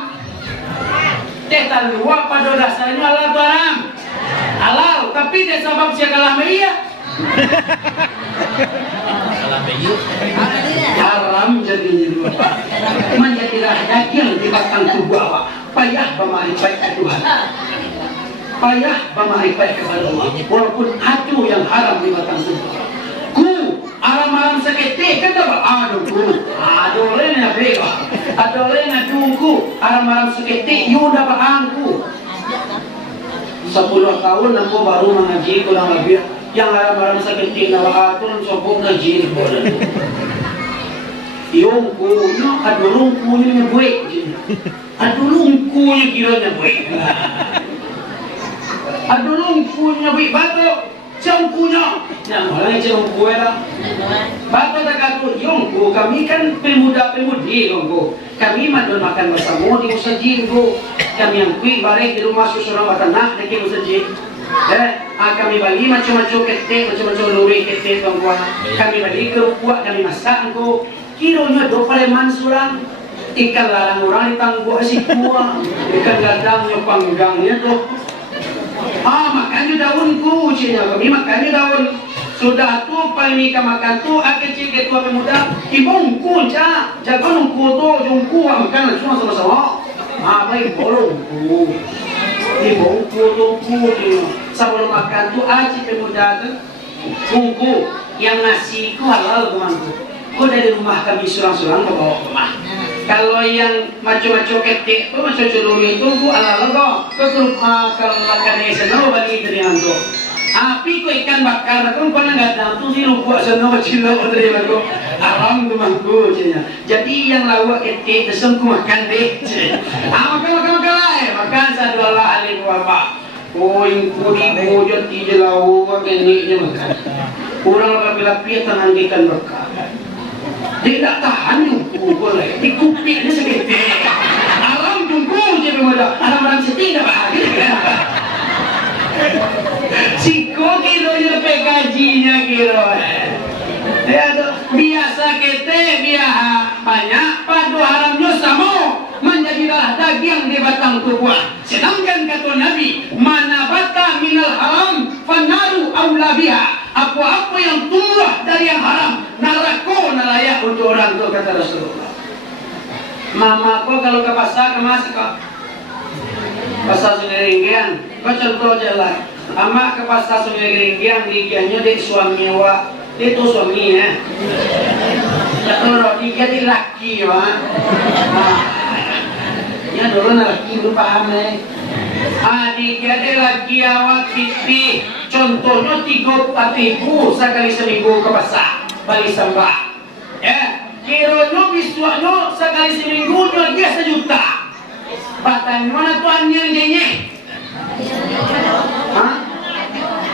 Teh talua pada dasarnya halal atau haram? Halal, tapi dia sebab siapa kalah meria. Haram jadinya dua. Menjadilah daging di batang tubuh awak. Payah pemahipai Tuhan. Payah pemahipai kepada Allah. Walaupun atu yang haram di batang tubuh. Aram-aram sakit kata apa? Aduh lena bega. Aduh lena tungku. Aram-aram sakit yuda baangku. 10 tahun aku baru mengaji kurang lebih. Yang aram-aram sakit nawa atun sobong ngaji boleh. Yongku, aduh lungkunya buik. Aduh lungkunya kiranya buik. Aduh lungkunya buik batuk. Cangkunya, yang orang cangku era. Bapak tak kata, yongku kami kan pemuda-pemudi yongku. Kami madon makan bersama di usajin ku. Kami yang kui bareng di rumah susuran batanak di usajin. Kami balik macam-macam ketek, macam-macam luri ketek yongku. Kami balik kerupuk, kami masak ku. Kironya do paleman surang. Ikan larang orang ditangguh asyik kuah. Ikan gadang yang panggangnya tuh. Makannya daunku, cina kami makannya daun. Sudah tu paling makan tu, kecil ketua pemuda, ibongku jaga nungku tu, jungku makan semua sama-sama. Baik bolongku, ibongku tu, sebelum makan tu aci pemuda tu, jungku yang nasi ku halal temanku. Ku dari rumah kami surang-surang ke bawah rumah. Kalau yang macam-macam ketik tu macam celuri itu ku ala lego ke grup kalau makan eseno bagi dari anto. Api ku ikan bakar tu kau nak datang tu si lupa seno macam dari lego. Alam tu mangku cina. Jadi yang lawa ketik desem ku makan deh. Makan lah makan satu ala alim apa. Yang kudi bujut di lawa keniknya makan. Kurang apabila pia tangan ikan bakar. Dia tak tahan jungku boleh dikupiknya segitu. Alam jungku je pemuda. Alam setia bahagia. Siko kilo je gajinya kilo. Biasa kete biasa banyak padu haramnya sama menjadilah daging di batang tubuh. Sedangkan kata Nabi, mana bata minal haram fanaru aula biha. Apa-apa yang tumbuh dari yang haram, narako nalayak untuk orang itu, kata Rasulullah. Mama ko kalau ke pasar kemas kok. Pasar Sungai Ringgian, kau contoh jalan. Ama ke pasar Sungai Ringgian, ligiannya di suami wa, itu suaminya. Betul, dia di laki wa. Ya dulu laki lu paham nih. Dia di laki awak pipi. Contohnya 3 patiku sekali seminggu ke pasar balik sambah. Kiranya bisuaknya sekali seminggu dia 1 juta. Batang mana tuan yang jenyeh?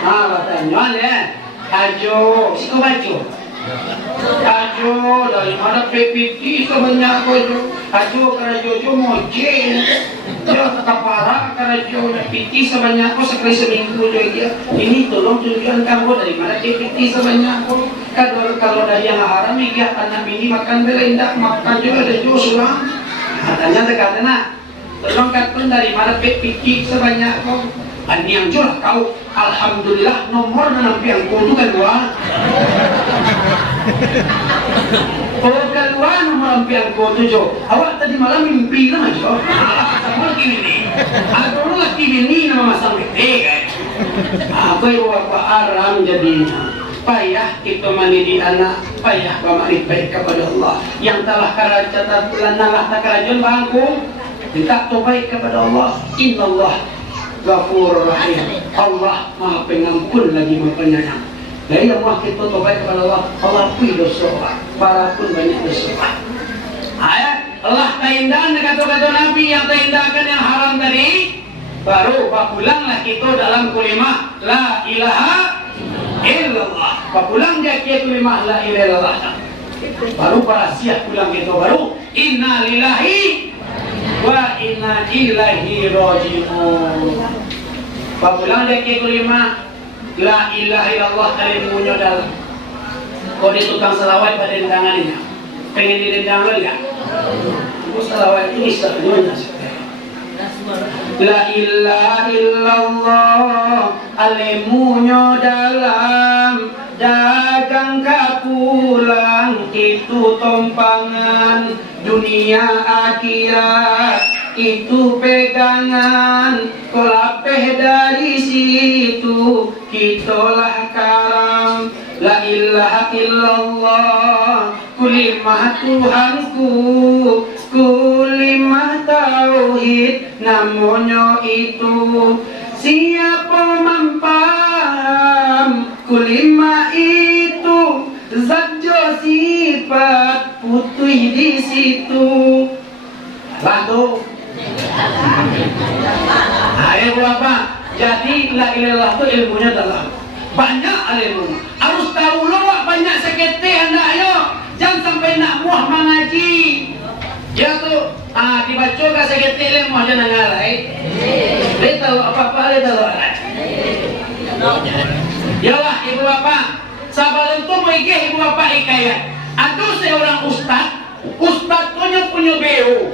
Batang ya. Ajo, siko baju. Ajo dari mana PPT sebanyak ajo. Ajo karena jojo mojeng. Dia kapara karena jojo PPT sebanyak sekali seminggu dia. Ini tolong tunjukkan kamu dari mana PPT sebanyak aku. Kalau dari yang haram ya anak bini makan berendak makan juga ada jojo sulang. Katanya terkadang tolong katun dari mana PPT sebanyak aku. Ani yang jual kau, alhamdulillah nomor nampi yang kau tu kedua. Kalau kedua nomor nampi yang kau tu jo, awak tadi malam mimpi lah jo. Sama kini ni, ada orang lagi ni nama masang bete kan. Apa yang apa aram jadinya. Payah kita mendidik anak, payah bermakrifat baik kepada Allah. Yang telah kerajaan telah tak kerajaan bangku, minta tobat kepada Allah. Inna Allah Ghafurur Rahim. Allah Maha Pengampun lagi Maha Penyayang. Dari yang mau kita tobat kepada Allah, Allah ampuni dosa orang. Para pun banyak dosa orang. Allah keindahan kata-kata Nabi yang terindahkan yang haram tadi, baru pulanglah kita dalam kalimah la ilaha illallah. Pulang dia kia kalimah la ilaha illallah. Baru para siap pulang kita baru inna lillahi wa inna ilaihi raji'un. Pulang dia kia kalimah la ilaha illallah kali munyo dalam. Kau dia tukang selawat pada dendangannya. Pengen didendang lagi ya? Aku salawat ini sebenarnya. La ilaha illallah alemunyo dalam dagang kapulang itu tompangan dunia akhirat itu pegangan kolapeh dari situ kitolah karam. La ilaha illallah kulimah Tuhanku kulimah tauhid namanya itu siapa mampam kulimah itu zat sifat putih di situ bantu. Ayo Bapak, jadi la ilaha illallah itu ilmunya dalam banyak ilmu. Harus tahu loh banyak sekete anda ayo. Jangan sampai nak muah mengaji. Ya tu, dibaca ke sekete le muah jangan ngarai. Dia tahu apa-apa dia tahu. Yalah ibu bapak, sabar itu mereka ibu bapak ikayat. Ada seorang ustaz punya beo.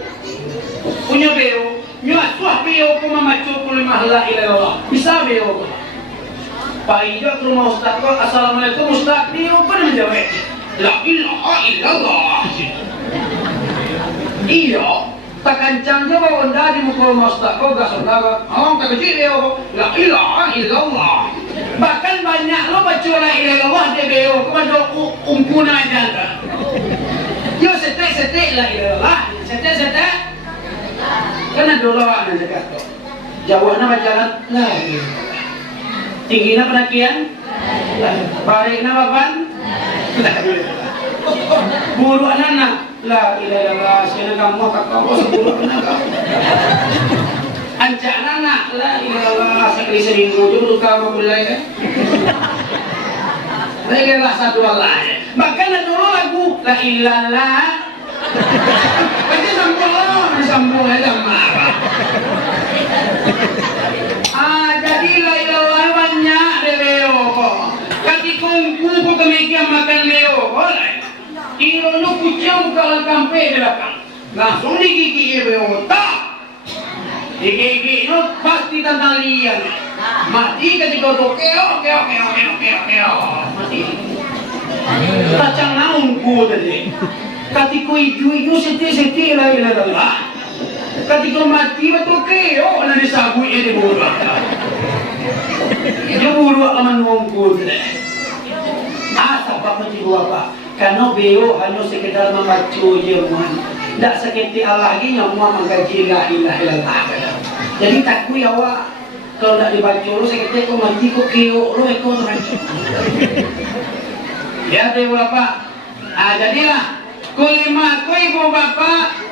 Nyuah beo pemamacu kulimah la ilaha illallah. Bisa beo. Pak Ijo ke rumah ustaz kok, assalamualaikum ustaz, dia apa dia menjawab? La ilaha illallah. Iya, tak kancang je bawa anda di muka rumah ustaz kok, gak saudara. Tak kecil dia, la ilaha illallah. Bahkan banyak lo baca la ilaha illallah dia beo, kepada umpuna aja. Yo setek la ilaha illallah, setek. Karena dulu ada dekat tu. Jauhnya berjalan la ilaha. Tingginya penakian, bariknya papan, buru anak, la ilaha illallah, sini kamu kakak seburu anak, ancak anak, la ilaha illallah, sekali seminggu juru kamu mulai kan, lagi satu Allah, bahkan ada lagu la ilallah, pasti sambung aja marah. Jadi la ilallah banyak de leo kok. Kaki kungku kok kemekian makan leo. Oleh. Iro lu kucing kalau kampe belakang. Langsung digigit leo. Tak. Digigit lu pasti tentang lian. Mati ketika keo. Mati. Kacang naungku tadi. Ketika itu seti la ilallah. Ketika mati betul keo na disabui ini buruak. Dia buruak aman wongku deh. Asa apa jiwa apa? Karena beo hanya sekedar membaca jemuan. Tak seperti Allah lagi yang mau mengkaji la ilaha illallah. Jadi takut ya awak kalau tak dibaca lu sekedar kau mati kau keo lu ekor terbaca. Ya ibu bapak. Jadilah kulimah ku ibu bapak.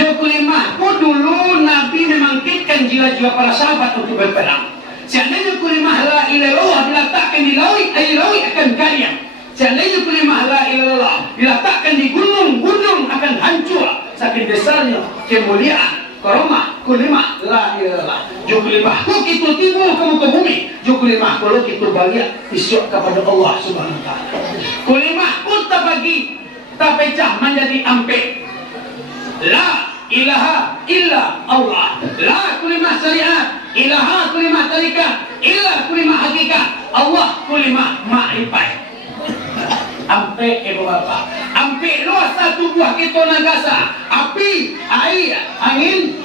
Kulimahku dulu Nabi membangkitkan jiwa-jiwa para sahabat untuk berperang. Seandainya kulimah la ilaha illallah diletakkan di laut, air laut akan kaya. Seandainya kulimah la ilaha illallah diletakkan di gunung akan hancur. Saking besarnya kemuliaan karomah kulimah la ilaha illallah. Kulimahku itu timbul ke muka bumi. Kulimahku itu balik isyak kepada Allah Subhanahu wa taala. Kulimahku terbagi, terpecah menjadi ampe. La ilaha illa Allah. La kulimah syariat. Ilaha kulimah tarikat. Illa kulimah hakikat. Allah kulimah ma'rifat. Ampe ibu bapak. Ampe luas satu buah kita nagasa. Api, air, angin,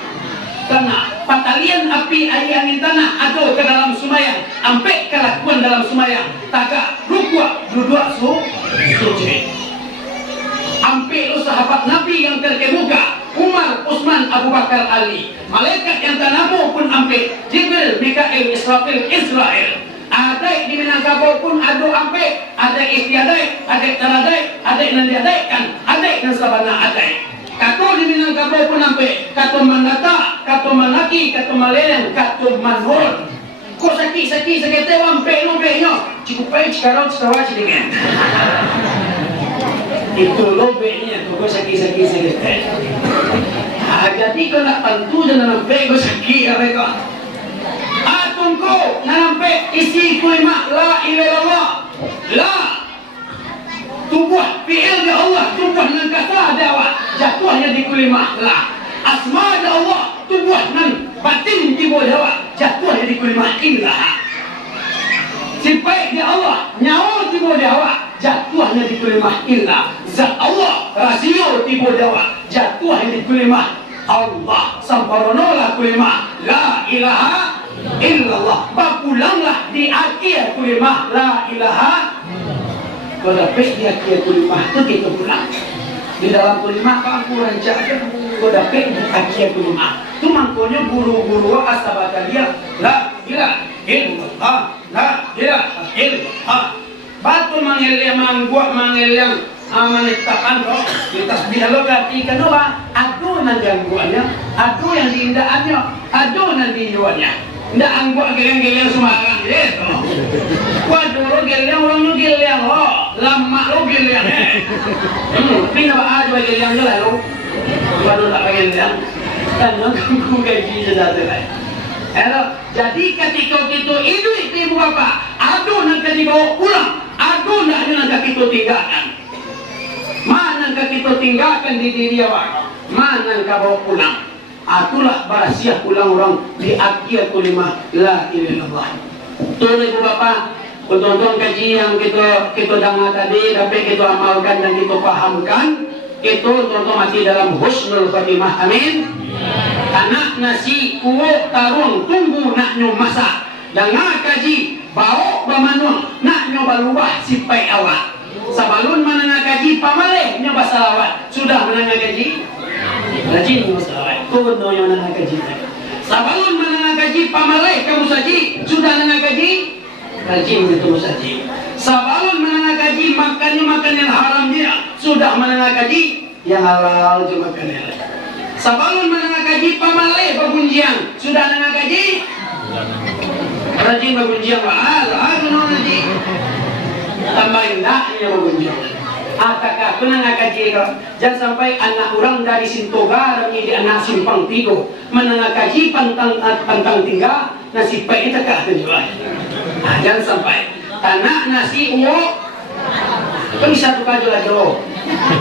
tanah. Patalian api, air, angin, tanah. Ada ke dalam sumayang. Ampe kelakuan dalam sumayang. Tagak, rukuk, duduk suci. Hampir sahabat Nabi yang terkemuka, Umar, Utsman, Abu Bakar Ali. Malaikat yang tanamu pun ampe. Jibril, Mikail, Israfil, Israel. Ada di Minangkabau pun adu ampe. Ada istiadai, ada taradai, ada nandiadai kan. Ada dan sabana ada. Kato di Minangkabau pun ampe. Kato manata, kato manaki, kato maleleng, kato manhol. Kau sakit ampe lobenya. Cukup baik sekarang setawa dengan. Itu lobenya tu kau sakit. Jadi kau nak tentu jangan nampak kau sakit mereka. Atum kau nak nampak isi kulimak la ilallah la tubuh fi'il di Allah tubuh nan kata dakwah jatuhnya di kulimak la asma di Allah tubuh nan batin di bawah jatuhnya di kulimak illah sifat di Allah nyawa di bawah jatuhnya di kulimak illah zat Allah rasio di bawah jatuhnya di kulimak Allah samparonolah kulimah la ilaha illallah bapulanglah di akhir kulimah la ilaha kau dapat di akhir kulimah itu kita pulang di dalam kulimah kau rancang kau dapat di akhir kulimah itu makanya guru-guru asabata dia la ilaha illallah la ilaha illallah batu mangeliang mangguak mangeliang amanitakan kok kita bilang berarti kenapa adu nan gangguannya adu yang diindahannya adu nan dijualnya ndak angguak geleng-geleng semarang gitu waduh lo geleng orangnya geleng lo lama lo geleng tapi kenapa adu geleng lah lo waduh tak geleng kan ganggu gaji sedatu lah jadi ketika kita hidup ibu bapak adu nan dibawa pulang adu nan kita tinggalkan. Mana kita tinggalkan di diri awak? Mana kau bawa pulang? Itulah barasiah pulang orang di akhir kulimah la ilaha illallah. Tuan ibu bapa, tonton kaji yang kita dengar tadi, tapi kita amalkan dan kita pahamkan, itu tonton masih dalam husnul khatimah. Amin. Anak nasi uwo tarung tunggu nak nyo masak. Dengar kaji bau bamanung nak nyo balubah sipai awak. Sabalun menengah gaji pamaleh nyoba salawat sudah menengah gaji rajin nyoba salawat kau betul yang menengah gaji sabalun menengah gaji pamaleh kamu saji sudah menengah gaji rajin itu saji sabalun menengah gaji makannya makan yang haram dia sudah menengah gaji yang halal cuma makan yang sabalun menengah gaji pamaleh bergunjiang sudah menengah gaji rajin bergunjiang halal nanti tambahin naknya bergunjung. Akak kena ngakaji kau. Jangan sampai anak orang dari Sintoga menjadi anak simpang tigo. Menengah kaji pantang tinggal nasi pai itu kah tujuan. Jangan sampai. Tanah nasi uwo. Kan satu kaju lado.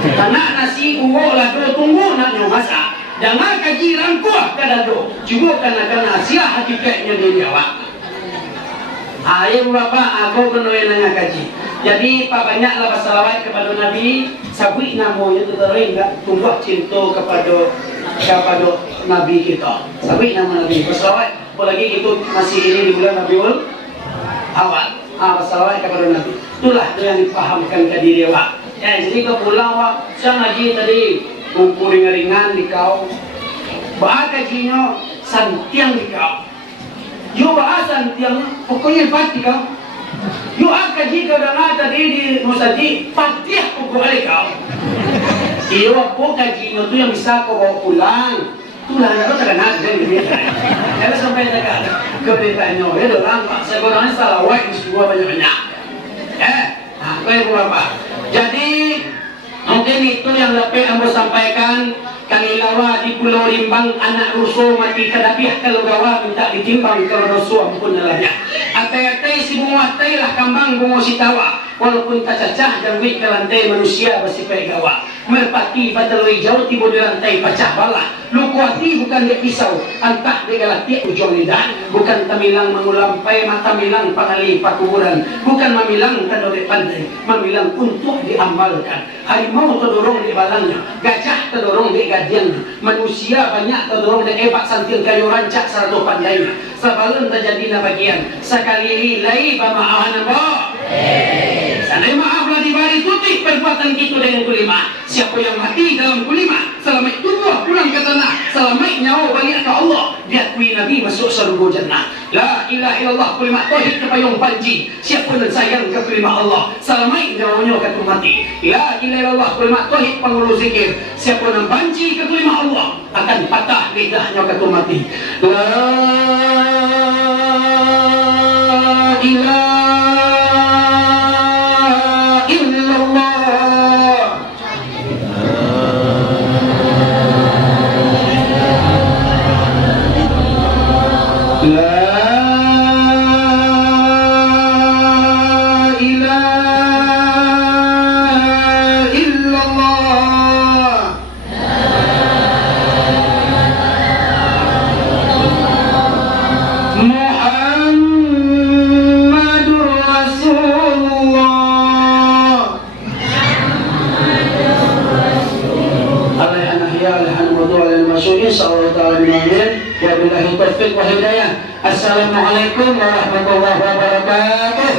Tanah nasi uwo lado tunggu nak masak. Jangan kaji rangkuah kadado. Cuma karena siah hakikatnya dia jawab. Ayo bapak, aku penuhi dengan kaji. Jadi pak banyaklah bersalawat kepada Nabi. Sabui namanya itu terhingga tumbuh cinta kepada Nabi kita. Sabui nama Nabi. Bersalawat. Apalagi itu masih ini di bulan Rabiul Awal. Bersalawat kepada Nabi. Itulah yang dipahamkan ke diri awak. Ya, jadi kau pulang awak. Saya ngaji tadi kumpul ringan-ringan di kau. Bahas kajinya santiang di kau. Yo bahasan tiang pokoknya pasti kau. Yo akaji kau dengar tadi di musaji fatih pokoknya kau. Iyo apa kaji itu yang bisa kau bawa pulang. Itulah kau terkenal dengan berita. Kalau sampai dekat keberitanya, ya orang pak sebenarnya salah wae semua banyak-banyak. Apa yang apa? Jadi mungkin itu yang dapat ambo sampaikan. Kanilawa di Pulau Rimbang anak rusuh mati kadapiah kalau gawa minta ditimbang kalau rusuh pun nalahnya. Atai-atai si bunga atai lah kambang bunga si tawa. Walaupun tak cacah dan wik ke lantai manusia bersifat gawa. Merpati bataloi jauh tiba di lantai pecah bala. Luku hati bukan dia pisau. Antah dia galati ujung lidah. Bukan tamilang mengulampai mata milang pangali pakuburan. Bukan mamilang kadore pandai. Mamilang untuk diamalkan. Harimau terdorong di balangnya. Gajah terdorong di gadiannya. Manusia banyak terdorong di epak santil kayu rancak sarado pandainya. Sabalun terjadi na bagian. Sekali lai pamaahan apa? Sanai maaflah di bari tutik perbuatan kita dengan kulima. Siapa yang mati dalam kulima, selama itu buah pulang ke tanah, selama nyawa Allah, diakui Nabi masuk surga jannah. La ilaha illallah kalimat tauhid kepayung panji. Siapa yang sayang ke kalimat Allah, salamai jawabnya kata mati. La ilaha illallah kalimat tauhid pengurus zikir. Siapa yang banci ke kalimat Allah akan patah lidahnya kata mati. La ilaha Assalamualaikum warahmatullahi wabarakatuh.